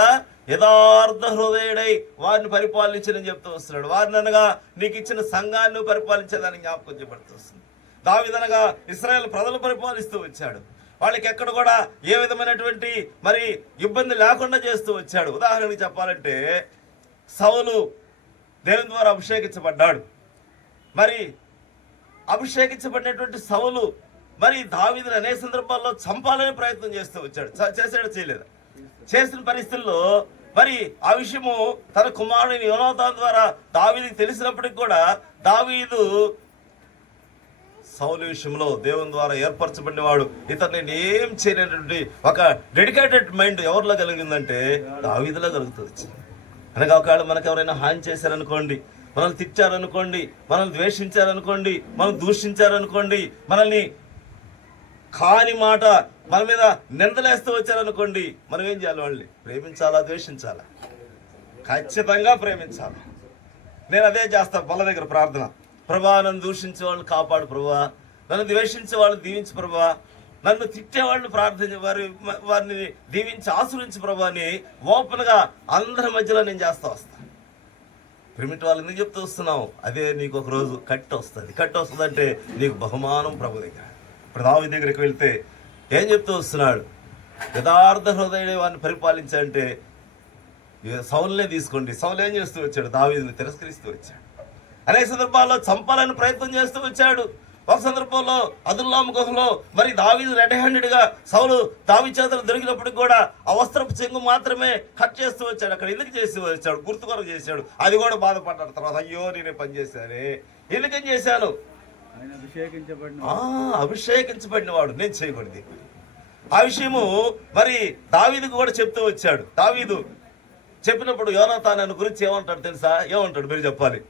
యథార్థ హృదయుడై వారిని పరిపాలించని చెప్తూ వస్తున్నాడు. వారిని అనగా నీకు ఇచ్చిన సంఘాన్ని పరిపాలించేదానికి జ్ఞాపకం చేయబడుతూ వస్తుంది. దావీదు అనగా ఇశ్రాయేలు ప్రజలు పరిపాలిస్తూ వచ్చాడు. వాళ్ళకి ఎక్కడ కూడా ఏ విధమైనటువంటి మరి ఇబ్బంది లేకుండా చేస్తూ వచ్చాడు. ఉదాహరణకి చెప్పాలంటే సౌలు దేవుని ద్వారా అభిషేకించబడ్డాడు. మరి అభిషేకించబడినటువంటి సౌలు మరి దావీదుని అనేక సందర్భాల్లో చంపాలని ప్రయత్నం చేస్తూ వచ్చాడు. చేసాడు, చేయలేదు. చేసిన పరిస్థితుల్లో మరి ఆ విషయము తన కుమారుని యోనాతాను ద్వారా దావీదుకి తెలిసినప్పటికి కూడా దావీదు సౌలు విషయంలో దేవుని ద్వారా ఏర్పరచబడినవాడు, ఇతన్ని ఏం చేయలేనటువంటి ఒక డెడికేటెడ్ మైండ్ ఎవరిలో కలిగిందంటే దావీదులో కలుగుతుంది. అనగా ఒకవేళ మనకు ఎవరైనా హాని చేశారనుకోండి, మనల్ని తిట్టారనుకోండి, మనల్ని ద్వేషించారనుకోండి, మనం దూషించారనుకోండి, మనల్ని కాని మాట మన మీద నిందలేస్తూ వచ్చారనుకోండి, మనం ఏం చేయాలి? వాళ్ళని ప్రేమించాలా, ద్వేషించాలా? ఖచ్చితంగా ప్రేమించాలి. నేను అదే చేస్తాను వాళ్ళ దగ్గర ప్రార్థన. ప్రభా, నన్ను దూషించే వాళ్ళని కాపాడు ప్రభా, నన్ను ద్వేషించే వాళ్ళని దీవించు ప్రభా, నన్ను తిట్టేవాళ్ళని ప్రార్థించే వారిని దీవించి ఆశ్రయించు ప్రభా అని ఓపెన్గా అందరి మధ్యలో నేను చేస్తూ వస్తాను. ప్రేమిటి వాళ్ళు ఎందుకు చెప్తూ వస్తున్నావు? అదే నీకు ఒక రోజు కట్టి వస్తుంది. కట్టి వస్తుందంటే నీకు బహుమానం ప్రభు దగ్గర. ఇప్పుడు దావీదు దగ్గరికి వెళ్తే ఏం చెప్తూ వస్తున్నాడు? యథార్థ హృదయుడే వారిని పరిపాలించాలంటే సౌలునే తీసుకోండి. సౌలు ఏం చేస్తూ వచ్చాడు? దావీదుని తిరస్కరిస్తూ వచ్చాడు. అనేక సందర్భాల్లో చంపాలని ప్రయత్నం చేస్తూ వచ్చాడు. ఒక సందర్భంలో అదుల్లాము గుహలో మరి దావీదు రెడ్ హ్యాండెడ్గా సౌలు దావీదు చేతులు దొరికినప్పటికి కూడా ఆ వస్త్రపు చెంగు మాత్రమే కట్ చేస్తూ వచ్చాడు. అక్కడ ఎందుకు చేసి వచ్చాడు? గుర్తు కొరకు చేశాడు. అది కూడా బాధపడ్డాడు తర్వాత. అయ్యో, నేనే పని చేశానే, ఎందుకని చేశాను? అభిషేకించబడిన వాడు నేను చేయకూడదు. ఆ విషయము మరి దావీదుకు కూడా చెప్తూ వచ్చాడు. దావీదు చెప్పినప్పుడు యోనాతాను గురించి ఏమంటాడు తెలుసా? ఏమంటాడు? మీరు చెప్పాలి.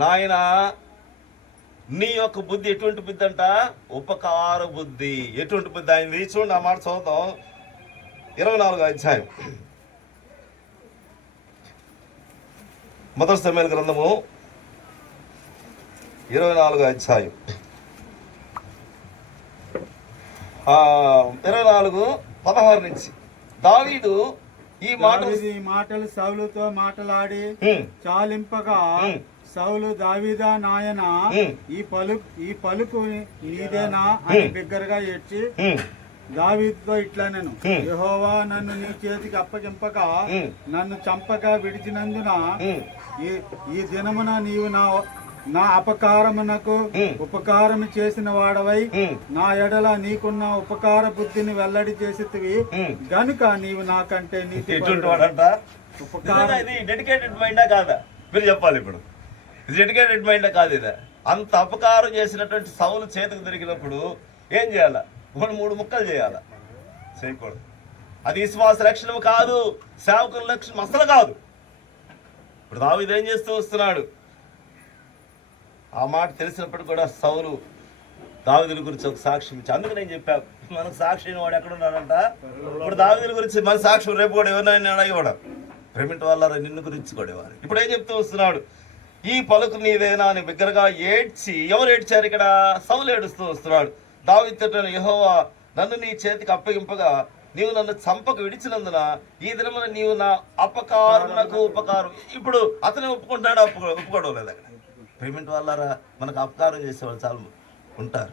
నాయన, నీ యొక్క బుద్ధి ఎటువంటి బుద్ధి అంట? ఉపకార బుద్ధి. ఎటువంటి బుద్ధి అయింది? చూడండి, ఆ మాట చదువుతాం. 24వ అధ్యాయం, మొదటి సమూయేలు గ్రంథము 24వ అధ్యాయం 24:16 నుంచి. దావీదు ఈ మాటలు సౌలుతో మాట్లాడి చాలింపగా సౌలు, దావీదా నాయన, ఈ పలుకు నీదేనా అని బిగ్గరగా ఏడ్చి దావీదుతో ఇట్లనెను, యెహోవా నన్ను నీ చేతికి అప్పగింపక నన్ను చంపక విడిచినందున ఈ దినమున నీవు నా అపకారమునకు ఉపకారము చేసిన వాడవై నా ఎడల నీకున్న ఉపకార బుద్ధిని వెల్లడి చేసితివి గనుక నీవు నాకంటే డెడికేటెడ్ మైండా కాదా? మీరు చెప్పాలి. ఇప్పుడు డెడికేటెడ్ మైండా కాదు ఇదా? అంత అపకారం చేసినటువంటి సౌలు చేతికి దొరికినప్పుడు ఏం చేయాలా? 3 ముక్కలు చేయాలా? చేయకూడదు. అది విశ్వాస లక్షణం కాదు, సేవకుల లక్షణం అసలు కాదు. ఇప్పుడు దావీదు ఏం చేస్తూ వస్తున్నాడు? ఆ మాట తెలిసినప్పుడు కూడా సౌలు దావీదుల గురించి ఒక సాక్ష్యం ఇచ్చి, అందుకు నేను చెప్పాను మనకు సాక్షి అయిన వాడు ఎక్కడున్నాడంట? ఇప్పుడు దావీదుల గురించి మన సాక్ష్యం రేపు కూడా ఎవరినైనా అడిగేవాడు. ప్రేమిటి వాళ్ళ నిన్ను గురించి కొడేవారు. ఇప్పుడు ఏం చెప్తూ వస్తున్నాడు? ఈ పలుకు నీదేనా అని బిగ్గరగా ఏడ్చి. ఎవరు ఏడ్చారు ఇక్కడ? సౌలు ఏడుస్తూ వస్తున్నాడు. దావీదుతో, యెహోవా నన్ను నీ చేతికి అప్పగింపగా నీవు నన్ను చంపక విడిచినందున ఈ దినమున నీవు నా అపకారమునకు ఉపకారం. ఇప్పుడు అతనే ఒప్పుకుంటాడు, ఒప్పుకోవడం లేదు. అక్కడ ప్రేమిటి వాళ్ళారా, మనకు అపకారం చేసేవాళ్ళు చాలా ఉంటారు.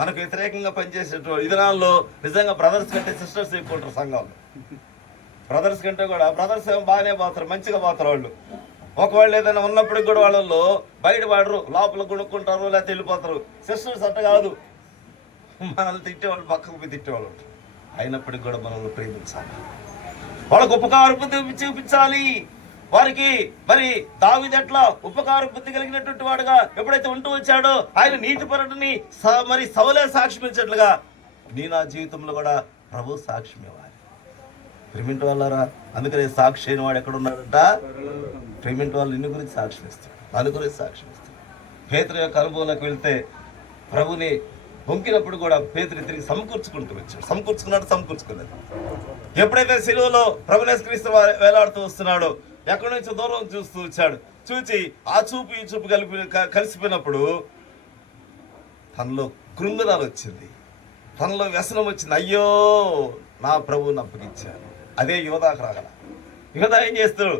మనకు వ్యతిరేకంగా పనిచేసేటోళ్ళు ఈ దినాల్లో నిజంగా బ్రదర్స్ కంటే సిస్టర్స్ ఎక్కువ ఉంటారు సంఘంలో. బ్రదర్స్ కంటే కూడా బ్రదర్స్ ఏమో బాగానే పోతారు, మంచిగా పోతారు వాళ్ళు. ఒకవేళ ఏదైనా ఉన్నప్పటికి కూడా వాళ్ళు బయట పడరు, లోపల కొనుక్కుంటారు లేకపోతే వెళ్ళిపోతారు. సిస్టర్స్ అట్ట కాదు, మనల్ని తిట్టేవాళ్ళు పక్కకు పోయి తిట్టేవాళ్ళు ఉంటారు. అయినప్పటికీ కూడా మనల్ని ప్రేమించాలి, వాళ్ళకు ఉపకార బుద్ధి చూపించాలి. వారికి మరి దావీదు ఎట్లా ఉపకార బుద్ధి కలిగినటువంటి వాడుగా ఎప్పుడైతే ఉంటూ వచ్చాడో ఆయన నీతిపరుడిని మరి సౌలే సాక్ష్యం ఇచ్చినట్లుగా నా జీవితంలో కూడా ప్రభు సాక్ష్యం ఇవ్వాలి. ప్రేమింటి వాళ్ళారా, అందుకనే సాక్షి అయిన వాడు ఎక్కడ ఉన్నాడంట? ప్రేమింటి వాళ్ళు నిన్ను గురించి సాక్ష్యం ఇస్తాడు, దాని గురించి సాక్ష్యం ఇస్తాడు. పేతురు యొక్క అనుభవంలోకి వెళ్తే ప్రభుని వంకినప్పుడు కూడా పేతురు తిరిగి సమకూర్చుకుంటూ వచ్చాడు. సమకూర్చుకున్నాడు. ఎప్పుడైతే సిలువలో ప్రభునేసు క్రీస్తు వేలాడుతూ వస్తున్నాడో ఎక్కడి నుంచో దూరం చూస్తూ వచ్చాడు. చూచి ఆ చూపు ఈ చూపు కలిసిపోయినప్పుడు తనలో కృంగుదల వచ్చింది, తనలో వ్యసనం వచ్చింది. అయ్యో నా ప్రభువుని అప్పగించాను. అదే యోధాకు రాగల. యోధా ఏం చేస్తాడు?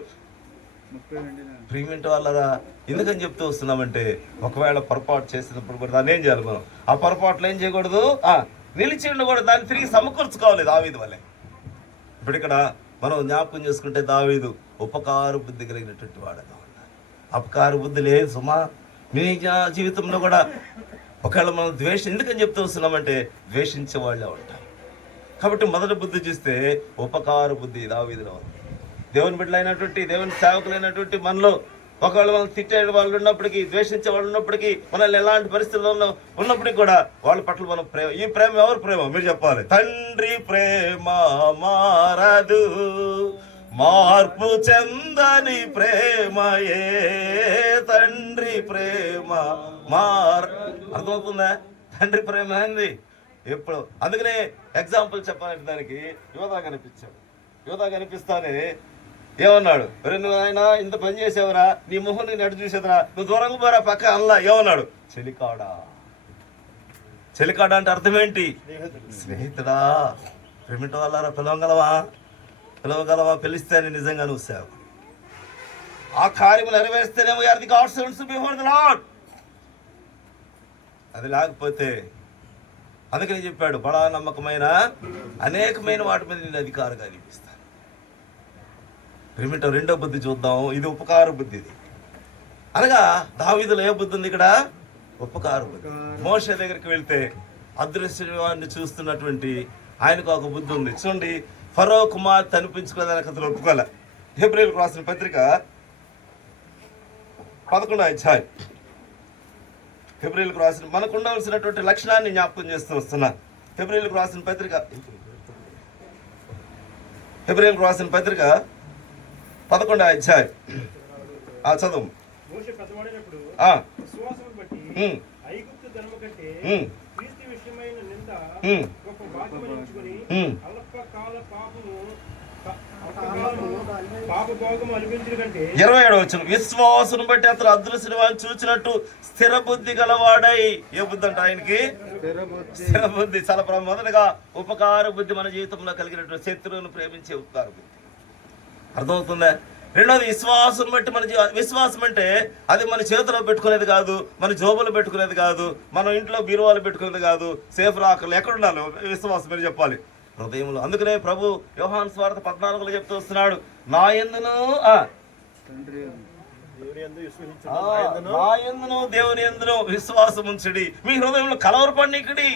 ప్రియమింటి వాళ్ళరా, ఎందుకని చెప్తూ వస్తున్నామంటే ఒకవేళ పొరపాటు చేసినప్పుడు కూడా దాన్ని ఏం చేయాలి? మనం ఆ పొరపాట్లు ఏం చేయకూడదు, నిలిచి ఉండకూడదు, దాన్ని తిరిగి సమకూర్చుకోవాలి దావీదు వల్లే. ఇప్పుడు ఇక్కడ మనం జ్ఞాపకం చేసుకుంటే దావీదు ఉపకార బుద్ధి కలిగినటువంటి వాడుగా ఉన్నారు. అపకార బుద్ధి లేదు సుమా మీ జీవితంలో కూడా. ఒకవేళ మనం ఎందుకని చెప్తూ వస్తున్నామంటే ద్వేషించే వాళ్ళే ఉంటాం. కాబట్టి మొదటి బుద్ధి చూస్తే ఉపకార బుద్ధి దావీదులో ఉంది. దేవుని బిడ్డలైనటువంటి దేవుని సేవకులైనటువంటి మనలో ఒకవేళ మనం తిట్టే వాళ్ళు ఉన్నప్పటికీ, ద్వేషించే వాళ్ళు ఉన్నప్పటికీ, మనల్ని ఎలాంటి పరిస్థితుల్లో ఉన్నప్పటికీ కూడా వాళ్ళ పట్ల మనం ప్రేమ. ఈ ప్రేమ ఎవరు ప్రేమ మీరు చెప్పాలి? తండ్రి ప్రేమ మారదు, మార్పు చెందని ప్రేమయే తండ్రి ప్రేమ అర్థమవుతుందా? తండ్రి ప్రేమ ఏంది ఎప్పుడు. అందుకనే ఎగ్జాంపుల్ చెప్పాలంటే దానికి యోధా కనిపించాడు. యోధా కనిపిస్తానే ఏమన్నాడు? నువ్వు ఆయన ఇంత పని చేసావురా, నీ మొహం నేను ఎటు చూసేదరా, నువ్వు దూరంగా పోరా పక్క అల్లా. ఏమన్నాడు? చెలికాడా. చెలికాడా అంటే అర్థం ఏంటి? స్నేహితుడా. ప్రేమిట వాళ్ళారా, పిలవగలవా? పిలిస్తే అని నిజంగా నువ్వు సేవ ఆ కార్యము నెరవేర్స్తేనేమో the god servants before the lord. అది లేకపోతే అందుకని చెప్పాడు, బడా నమ్మకమైన అనేకమైన వాటి మీద నేను అధికారంగా అనిపిస్తాను. ప్రేమిట రెండో బుద్ధి చూద్దాం. ఇది ఉపకార బుద్ధి. ఇది అనగా దావీదులో ఏ బుద్ధి ఉంది ఇక్కడ? ఉపకార బుద్ధి. మోషే దగ్గరికి వెళ్తే అదృశ్యాన్ని చూస్తున్నటువంటి ఆయనకు ఒక బుద్ధి ఉంది. చూడండి, ఫరో కుమార్తె అనిపించుకోలేదని అతను ఒప్పుకోలే. హెబ్రీయులకు రాసిన పత్రిక 11వ అధ్యాయం. హెబ్రీయులకు రాసిన మనకు ఉండవలసినటువంటి లక్షణాన్ని జ్ఞాపకం చేస్తూ వస్తున్నా. హెబ్రీయులకు రాసిన పత్రిక 11వ అధ్యాయం చదువు. విశ్వాసం బట్టి అతను అదృశ్య చూచినట్టు స్థిర బుద్ధి గలవాడై. ఏ బుద్ధి అంటే ఆయనకి? స్థిర బుద్ధి. చాలా మొదలుగా ఉపకార బుద్ధి మన జీవితంలో కలిగినటువంటి శత్రువును ప్రేమించే ఉపకార బుద్ధి. అర్థమవుతుందా? రెండోది విశ్వాసం బట్టి విశ్వాసం అంటే అది మన చేతిలో పెట్టుకునేది కాదు, మన జోబులో పెట్టుకునేది కాదు, మన ఇంట్లో బీరువాలు పెట్టుకునేది కాదు. సేఫ్ లాకర్లు ఎక్కడ ఉండాలి విశ్వాసం మీరు చెప్పాలి? హృదయంలో. అందుకనే ప్రభు యోహాను సువార్త 14లో చెప్తూ వస్తున్నాడు, నా యందును దేవుని యందును విశ్వాసం ఉంచుడి, మీ హృదయంలో కలవరపడనీకుడి,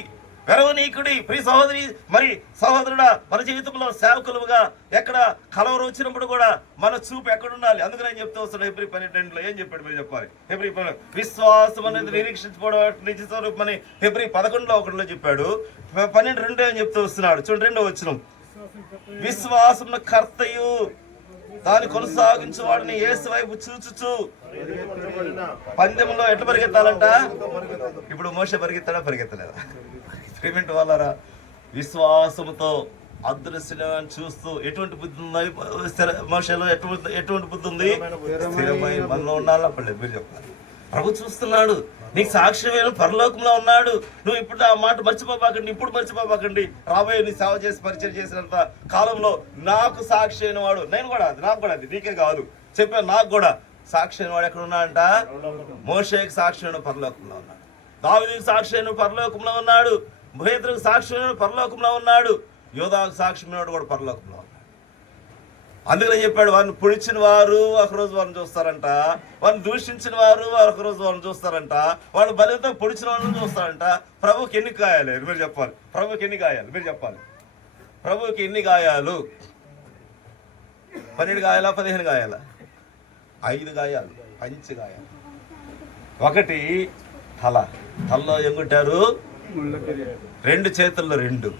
వెరవనీకుడి. ప్రియ సహోదరి మరి సహోదరుడా, మన జీవితంలో సేవకులుగా ఎక్కడ కలవరం వచ్చినప్పుడు కూడా మన చూపు ఎక్కడ ఉండాలి? అందుకని నేను చెప్తూ వస్తున్నాడు హెబ్రీ 12లో ఏం చెప్పాడు మీరు చెప్పాలి? హెబ్రీ 12 విశ్వాసం అనేది నిరీక్షించుకోవడం నిజ స్వరూపమని హెబ్రీ 11లో 1లో చెప్పాడు. 12:2 అని చెప్తూ వస్తున్నాడు. చూడండి 2వ వచనం, విశ్వాసం కర్తయు దాన్ని కొనసాగించు వాడిని యేసు వైపు చూచుచు. పందెంలో ఎట్లా పరిగెత్తాలంట? ఇప్పుడు మోషే పరిగెత్తలేదా? ప్రేమింటి వాళ్ళారా, విశ్వాసంతో అదృశ్యాన్ని చూస్తూ ఎటువంటి బుద్ధి ఉంది మోషేలో? ఎటువంటి బుద్ధి ఉంది? స్థిరమైన మనలో ఉండాలి. అప్పుడు మీరు చెప్పాలి. ప్రభు చూస్తున్నాడు, నీకు సాక్ష్యమైన పరలోకంలో ఉన్నాడు. నువ్వు ఇప్పుడు ఆ మాట మర్చిపోబాకండి, ఇప్పుడు మర్చిపోబాకండి. రాబోయే నీ సేవ చేసి పరిచయం చేసినంత కాలంలో నాకు సాక్షి అయిన వాడు, నాకు కూడా అది నీకే కాదు చెప్పాను, నాకు కూడా సాక్షి అయిన వాడు ఎక్కడ ఉన్నాడంట? మోషేకి సాక్షి అయిన పరలోకంలో ఉన్నాడు, దావీదుకు సాక్షి అయిన పరలోకంలో ఉన్నాడు, పేతురుకు సాక్షి అయిన పరలోకంలో ఉన్నాడు, యోధాకు సాక్షి అయినవాడు కూడా పరలోకంలో ఉన్నాడు. అందుకనే చెప్పాడు, వారిని పొడిచిన వారు ఒకరోజు వారిని చూస్తారంట, వారిని దూషించిన వారు ఒకరోజు వారిని చూస్తారంట, వాళ్ళు బలితో పొడిచిన వాళ్ళని చూస్తారంట. ప్రభుకి ఎన్ని గాయాలు మీరు చెప్పాలి, ప్రభుకి ఎన్ని గాయాలు మీరు చెప్పాలి, ప్రభుకి ఎన్ని గాయాలు? 12 గాయాలా 15 గాయాలా? 5 గాయాలు, పంచి గాయాలు. ఒకటి తలలో ఏం కొట్టారు? 2 చేతుల్లో 2,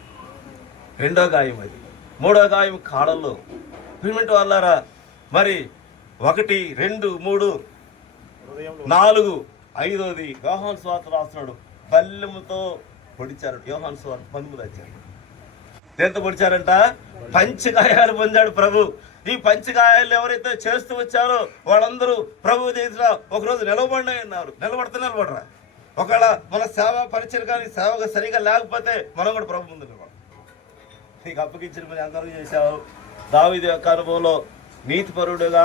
రెండో గాయం అది. మూడో గాయం కాళ్ళల్లో. పిలిమిటి వాళ్ళారా, మరి 1, 2, 3, 4, 5ది యోహాను సువార్త రాస్తున్నాడు, బల్లెముతో పొడిచారు. యోహాను సువార్త 13 వచ్చారు. దేంతో పొడిచారంట? పంచగాయాలు పొందాడు ప్రభు. ఈ పంచగాయాలు ఎవరైతే చేస్తూ వచ్చారో వాళ్ళందరూ ప్రభు చేసిన ఒకరోజు నిలబడినా ఉన్నారు. నిలబడరా? ఒకవేళ మన సేవ పరిచయం కానీ సేవగా సరిగా లేకపోతే మనం కూడా ప్రభు ముందు నిలబడతాం. నీకు అప్పగించిన పని అందరూ చేశావు. దావీదు యొక్క అనుభవంలో నీతిపరుడుగా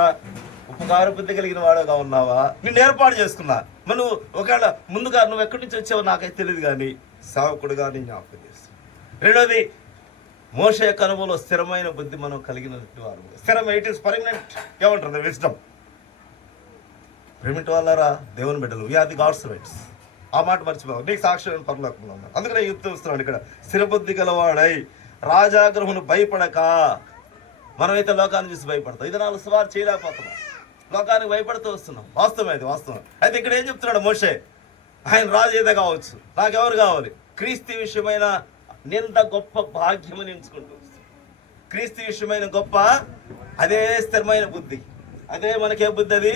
ఉపకార బుద్ధి కలిగిన వాడుగా ఉన్నావా? నిన్ను ఏర్పాటు చేసుకున్నా. మరి నువ్వు ఒకవేళ ముందుగా నువ్వు ఎక్కడి నుంచి వచ్చావో నాకైతే తెలియదు, కానీ సేవకుడుగా నేను జ్ఞాపకం చేస్తాను. రెండోది, మోషే యొక్క అనుభవంలో స్థిరమైన బుద్ధి మనం కలిగినట్టు వారు. స్థిరమైన, ఇట్ ఈస్ పర్మనెంట్. ఏమంటుంది? విజ్డమ్. ప్రేమిటి వాళ్ళారా, దేవుని బిడ్డలు, we are the God's rights. ఆ మాట మర్చిపోవు. నీకు సాక్ష్యం పరలోకంలో ఉన్నాడు. అందుకనే యుక్తిస్తున్నాడు ఇక్కడ, స్థిరబుద్ధి గలవాడై రాజాగ్రహమును భయపడక. మనమైతే లోకాన్ని చూసి భయపడతాం. ఇది 4 సవారు చేయలేకపోతున్నాం, లోకానికి భయపడుతూ వస్తున్నాం. వాస్తవం, అది వాస్తవం. అయితే ఇక్కడ ఏం చెప్తున్నాడు మోషే? ఆయన రాజు ఏదో కావచ్చు, నాకెవరు కావాలి? క్రీస్తు విషయమైన నింత గొప్ప భాగ్యము ఎంచుకుంటూ వస్తుంది. క్రీస్తు విషయమైన గొప్ప అదే స్థిరమైన బుద్ధి. అదే మనకే బుద్ధి, అది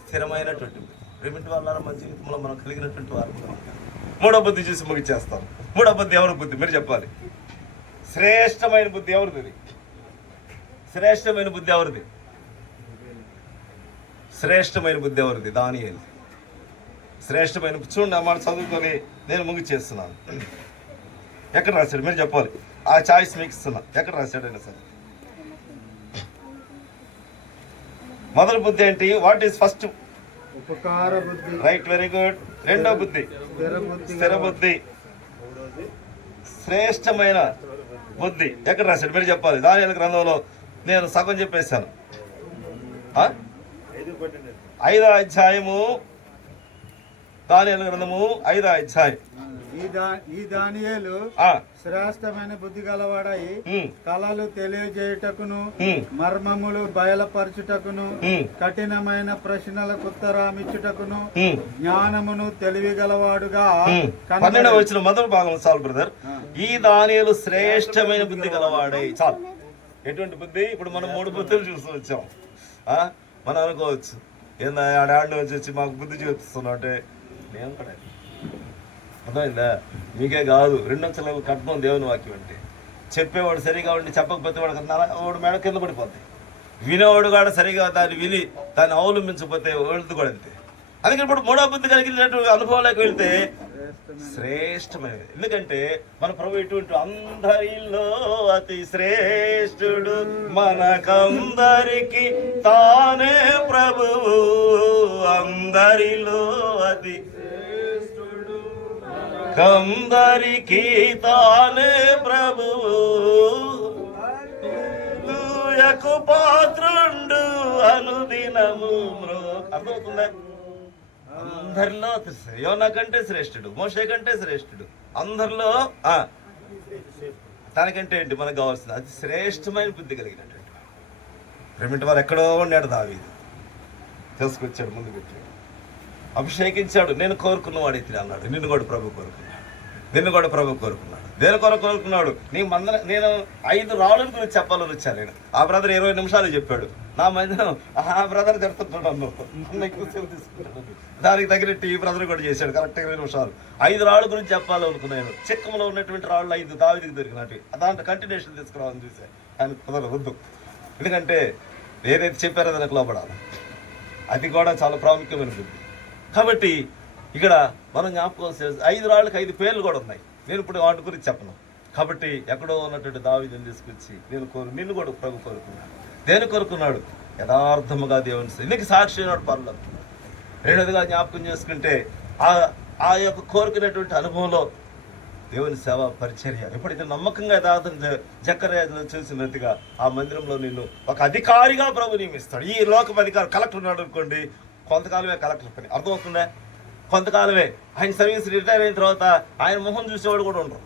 స్థిరమైనటువంటి బుద్ధి. ప్రేమిటి వాళ్ళ మన జీవితంలో మనం కలిగినటువంటి వారు. మూడో బుద్ధి చూసి ముగిచేస్తాం. మూడో బుద్ధి ఎవరి బుద్ధి మీరు చెప్పాలి? శ్రేష్టమైన బుద్ధి ఎవరిది? శ్రేష్టమైన బుద్ధి ఎవరిది? శ్రేష్టమైన బుద్ధి ఎవరిది? దానియేలు. శ్రేష్టమైన చూడండి, అమ్మ చదువుకొని నేను ముగిచేస్తున్నాను. ఎక్కడ రాశాడు మీరు చెప్పాలి? ఆ చాయిస్ మీకు ఇస్తున్నా. ఎక్కడ రాశాడైనా సరే. మొదటి బుద్ధి ఏంటి? What is first? ఉపకార బుద్ధి. Right, very good. రెండో బుద్ధి స్థిర బుద్ధి. శ్రేష్టమైన బుద్ధి ఎక్కడ రాశాడు మీరు చెప్పాలి? దానియేలు గ్రంథంలో నేను సగం చెప్పేశాను. 5వ అధ్యాయము, దానియేలు గ్రంథము 5వ అధ్యాయం. ఈ దానియేలు శ్రేష్టమైన బుద్ధి గలవాడై కళలు తెలియజేయుటకును మర్మములు బయలుపరచుటకును కఠినమైన ప్రశ్నలకు ఉత్తరమిచ్చుటకును జ్ఞానమును తెలివి గలవాడుగా. 12వ వచనం మొదటి భాగం చాలు బ్రదర్. ఈ దానియేలు శ్రేష్టమైన బుద్ధి గలవాడై. చాలు. ఎటువంటి బుద్ధి? ఇప్పుడు మనం 3 బుద్ధులు చూస్తూ వచ్చాం. మనం అనుకోవచ్చు, ఏందా ఆడాండి వచ్చి మాకు బుద్ధి చూపిస్తున్నావు అంటే, నేను కూడా అర్థమైందా? మీకే కాదు, 2 అక్షరాలు కట్నం దేవుని వాక్యం అంటే. చెప్పేవాడు సరిగా ఉండి చెప్పకపోతే వాడు మెడ కింద పడిపోతాయి. వినేవాడు కూడా సరిగా దాన్ని అవలంబించకపోతే వెళుతూ కూడా అంతే. అందుకే ఇప్పుడు మూడో బుద్ధి కలిగినటువంటి అనుభవాలకు వెళ్తే శ్రేష్టమైనది. ఎందుకంటే మన ప్రభు ఇటువంటి అందరిలో అతి శ్రేష్ఠుడు, మనకందరికి తానే ప్రభువు. అందరిలో అతి కందరికి తానే ప్రభువు. హల్లెలూయకు పాత్రుండు అనుదినము. అర్థమవుతుందా? అందరిలో యోనా కంటే శ్రేష్ఠుడు, మోషే కంటే శ్రేష్ఠుడు. అందరిలో తనకంటే ఏంటి మనకు కావాల్సింది? అది శ్రేష్టమైన బుద్ధి కలిగినటువంటి ప్రేమిటి వారు. ఎక్కడో ఉన్నాడు దావీదు, తీసుకొచ్చాడు, ముందుకు వచ్చాడు, అభిషేకించాడు. నేను కోరుకున్నవాడు ఇతని అన్నాడు. నిన్ను కూడా ప్రభు కోరుకున్నాడు. దేని కొరకు కోరుకున్నాడు? నేను 5 రాళ్ళ గురించి చెప్పాలని వచ్చాను. నేను ఆ బ్రదర్ 20 నిమిషాలు చెప్పాడు. నా మధ్య ఆ బ్రదర్ తిడుతుంటాడు, ఎక్కువసేపు తీసుకుంటాడు. దానికి తగినట్టు ఈ బ్రదర్ కూడా చేశాడు. కరెక్ట్ 20 నిమిషాలు 5 రాళ్ళ గురించి చెప్పాలనుకున్నాను. చిక్కములో ఉన్నటువంటి రాళ్ళు 5 దావీదుకి దొరికినట్టు. దాంట్లో కంటిన్యూషన్ తీసుకురావాలని చూశాను. కానీ కుదరవద్దు. ఎందుకంటే ఏదైతే చెప్పారో దానికి లోపడాలి. అది కూడా చాలా ప్రాముఖ్యమైన బుద్ధి. కాబట్టి ఇక్కడ మనం జ్ఞాపకం 5 రాళ్ళకి 5 పేర్లు కూడా ఉన్నాయి. నేను ఇప్పుడు వాటి గురించి చెప్పను. కాబట్టి ఎక్కడో ఉన్నటువంటి దావీదుని తీసుకొచ్చి నిన్ను కూడా ప్రభు కోరుకున్నాడు. దేని కోరుకున్నాడు? యథార్థముగా దేవుని నీకు సాక్షి అయినాడు పర్లేదు. రెండోదిగా జ్ఞాపకం చేసుకుంటే ఆ యొక్క కోరుకునేటువంటి అనుభవంలో దేవుని సేవ పరిచర్య ఎప్పుడైతే నమ్మకంగా యథార్థం జక్కర్యాలో చూసినట్టుగా ఆ మందిరంలో నిన్ను ఒక అధికారిగా ప్రభు నియమిస్తాడు. ఈ లోకం అధికారి కలెక్టర్ ఉన్నాడు అనుకోండి, కొంతకాలమే కలెక్టర్ పని, అర్థమవుతుందా? కొంతకాలమే. ఆయన సర్వీస్ రిటైర్ అయిన తర్వాత ఆయన మొహం చూసేవాడు కూడా ఉండరు.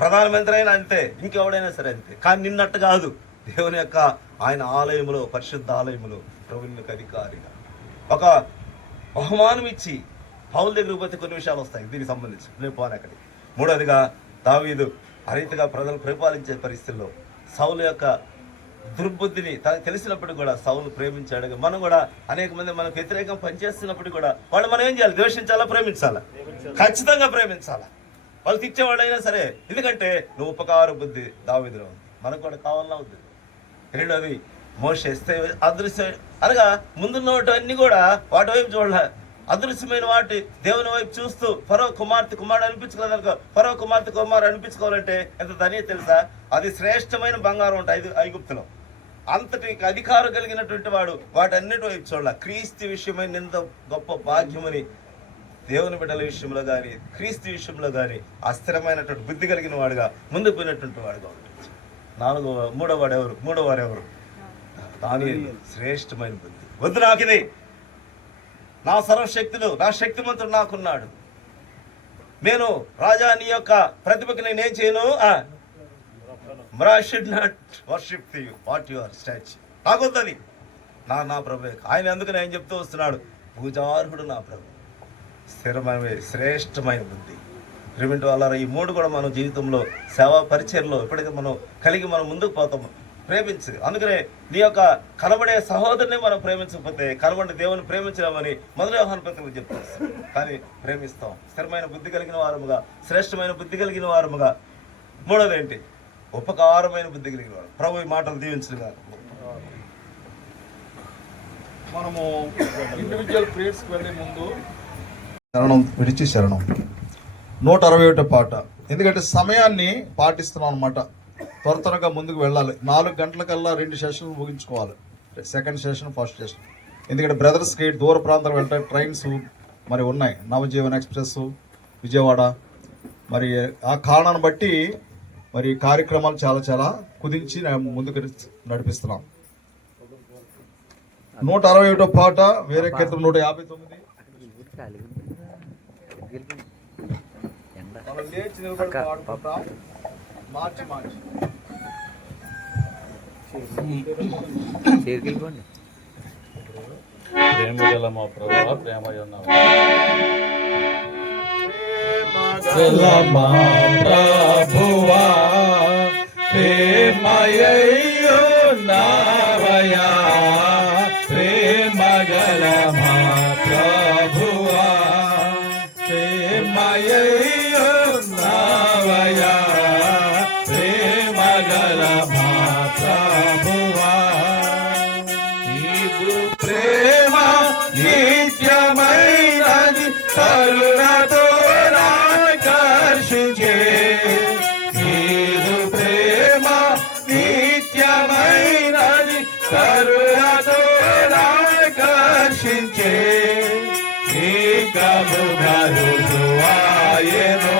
ప్రధానమంత్రి అయినా అంతే, ఇంకెవడైనా సరే అంతే. కానీ నిన్నట్టు కాదు, దేవుని యొక్క ఆయన ఆలయంలో, పరిశుద్ధ ఆలయంలో ప్రభువునికి అధికారిగా ఒక బహుమానం ఇచ్చి పౌలు దగ్గరికి పోతే కొన్ని విషయాలు వస్తాయి దీనికి సంబంధించి. నేను పోను అక్కడికి. మూడవదిగా దావీదు ఆ రీతిగా ప్రజలు పరిపాలించే పరిస్థితుల్లో సౌలు యొక్క దుర్బుద్ధిని తనకు తెలిసినప్పుడు కూడా సౌలు ప్రేమించాడు. మనం కూడా అనేక మంది మనకు వ్యతిరేకం పనిచేస్తున్నప్పుడు కూడా వాళ్ళు మనం ఏం చేయాలి? ద్వేషించాలా, ప్రేమించాలా? ఖచ్చితంగా ప్రేమించాలా. వాళ్ళు తెచ్చేవాళ్ళు అయినా సరే, ఎందుకంటే నువ్వు ఉపకార బుద్ధి దావీదులో ఉంది, మనకు కూడా కావాలన్నా ఉంది. రెండోది మోషే అదృశ్య అనగా ముందున్నవన్నీ కూడా వాటి వైపు చూడాలి. అదృశ్యమైన వాటి దేవుని వైపు చూస్తూ ఫరో కుమారుడు అనిపించుకోలేదనుకో, ఫరో కుమారు అనిపించుకోవాలంటే ఎంత ధనియ తెలుసా? అది శ్రేష్టమైన బంగారం ఉంటాయి ఐగుప్తులో. అంతటి అధికారం కలిగినటువంటి వాడు వాటన్నిటి వైపు చూడాలి. క్రీస్తు విషయమైన ఎంత గొప్ప భాగ్యమని దేవుని బిడ్డల విషయంలో కానీ క్రీస్తు విషయంలో కానీ అస్థిరమైనటువంటి బుద్ధి కలిగిన వాడుగా ముందుకు పోయినటువంటి వాడుగా ఉంటుంది. మూడోవారెవరు? దానియేలు. శ్రేష్టమైన బుద్ధి. వద్దు నాకు ఇది, నా సర్వశక్తులు, నా శక్తిమంతుడు నాకున్నాడు, నేను రాజా నీ యొక్క ప్రతిభకి నేనేం చేయను, I should not worship you what you are statue. నాకొద్దని నా ప్రభు. ఆయన ఎందుకని ఆయన చెప్తూ వస్తున్నాడు, పూజార్హుడు నా ప్రభు. స్థిరమైన శ్రేష్టమైన బుద్ధి. ప్రిమింట్ వాళ్ళ ఈ మూడు కూడా మన జీవితంలో సేవా పరిచర్లో ఎప్పుడైతే మనం ముందుకు పోతామో ప్రేమించు. అందుకనే నీ యొక్క కనబడే సహోదరుని మనం ప్రేమించకపోతే కనబడి దేవుని ప్రేమించలేమని మొదటి యోహాను పత్రికలో చెప్తాం. కానీ ప్రేమిస్తాం. స్థిరమైన బుద్ధి కలిగిన వారముగా, శ్రేష్టమైన బుద్ధి కలిగిన వారముగా. మూడోది ఏంటి? ఉపకారమైన బుద్ధి కలిగిన వారు. ప్రభు ఈ మాటలు దీవించగా మనము ఇండివిజువల్ ప్రేయర్స్కి వెళ్ళే ముందు శరణం విడిచి శరణం 161 పాట. ఎందుకంటే సమయాన్ని పాటిస్తున్నాం అనమాట. త్వరగా ముందుకు వెళ్ళాలి. 4 గంటలకల్లా 2 సెషన్లు ముగించుకోవాలి. Second session, first session. ఎందుకంటే బ్రదర్స్ గేట్ దూర ప్రాంతాలు వెంట ట్రైన్స్ మరి ఉన్నాయి, నవజీవన్ ఎక్స్ప్రెస్ విజయవాడ. మరి ఆ కారణాన్ని బట్టి మరి కార్యక్రమాలు చాలా కుదించి ముందుకు నడిపిస్తున్నాం. 161 పాట, వేరే కీర్తన 159. మనం లేచి నిలబడి పాడుకుంటాం మార్చి. ప్రేమ గల మా ప్రభువా, ప్రేమ ప్రేమయ్యున్నావయ్యా, ప్రేమ గల మా ప్రభువా, ప్రేమయ్యున్నావయ్యా, ప్రేమ గల మా ప్రభువా. నీకు ప్రేమ నిత్యమైనది, కరుణతో ఆకర్షించే. నీకు ప్రేమ నిత్యమైనది, కరుణతో ఆకర్షించే. ఏకముగా రుజువాయెను,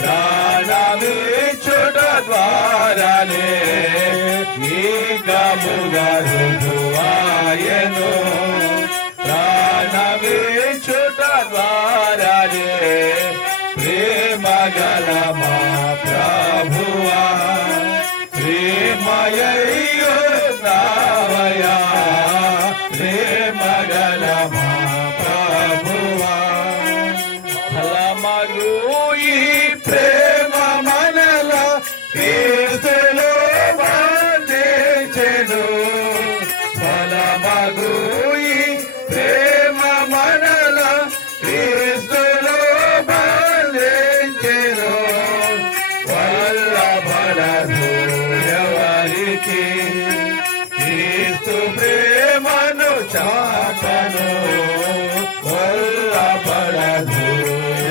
ప్రాణమిచ్చుట ద్వారానే. ఏకముగా రుజువాయెను, ప్రాణమిచ్చుట ద్వారానే. ప్రేమ గల మా ప్రభువా, ప్రేమయ్యున్నావయ్యా, ప్రేమ గల మా ప్రభువా. ఫలమగు ఈ ప్రేమ మనల క్రీస్తులో బంధించెను. ఫలమగు ఈ ప్రేమ మనల క్రీస్తులో బంధించెను. వల్లభడదు ఎవరికి క్రీస్తు ప్రేమను చాటను. వల్లభడదు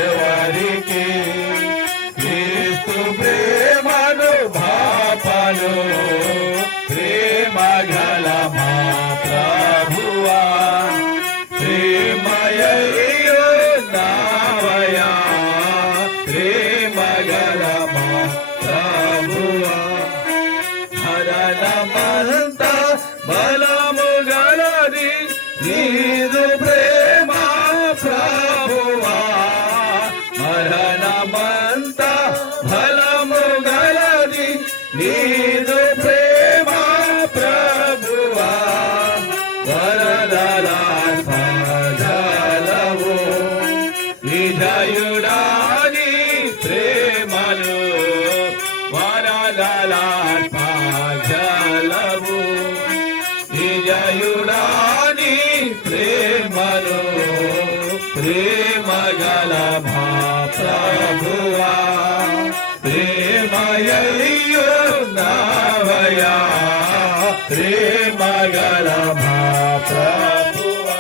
ఎవరికి క్రీస్తు ప్రేమను భాపను. ప్రేమ గల మా ప్రభువా, ప్రేమయ్యున్నావయ్యా, ప్రేమ మరణమంత బలము గలది నీదు ప్రేమ ప్రభువా మరణమంత బలము గలది నీదు ప్రేమ ప్రభువా వరదలాత్మజలవు విజయుడాని ప్రేమను వరదలాత్మజలవు విజయుడాని ప్రేమను ప్రేమగల మా ప్రభువా ప్రేమయ్యున్నావయా ప్రేమగల మా ప్రభువా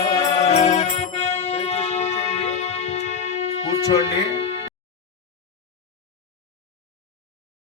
కూర్చోండి.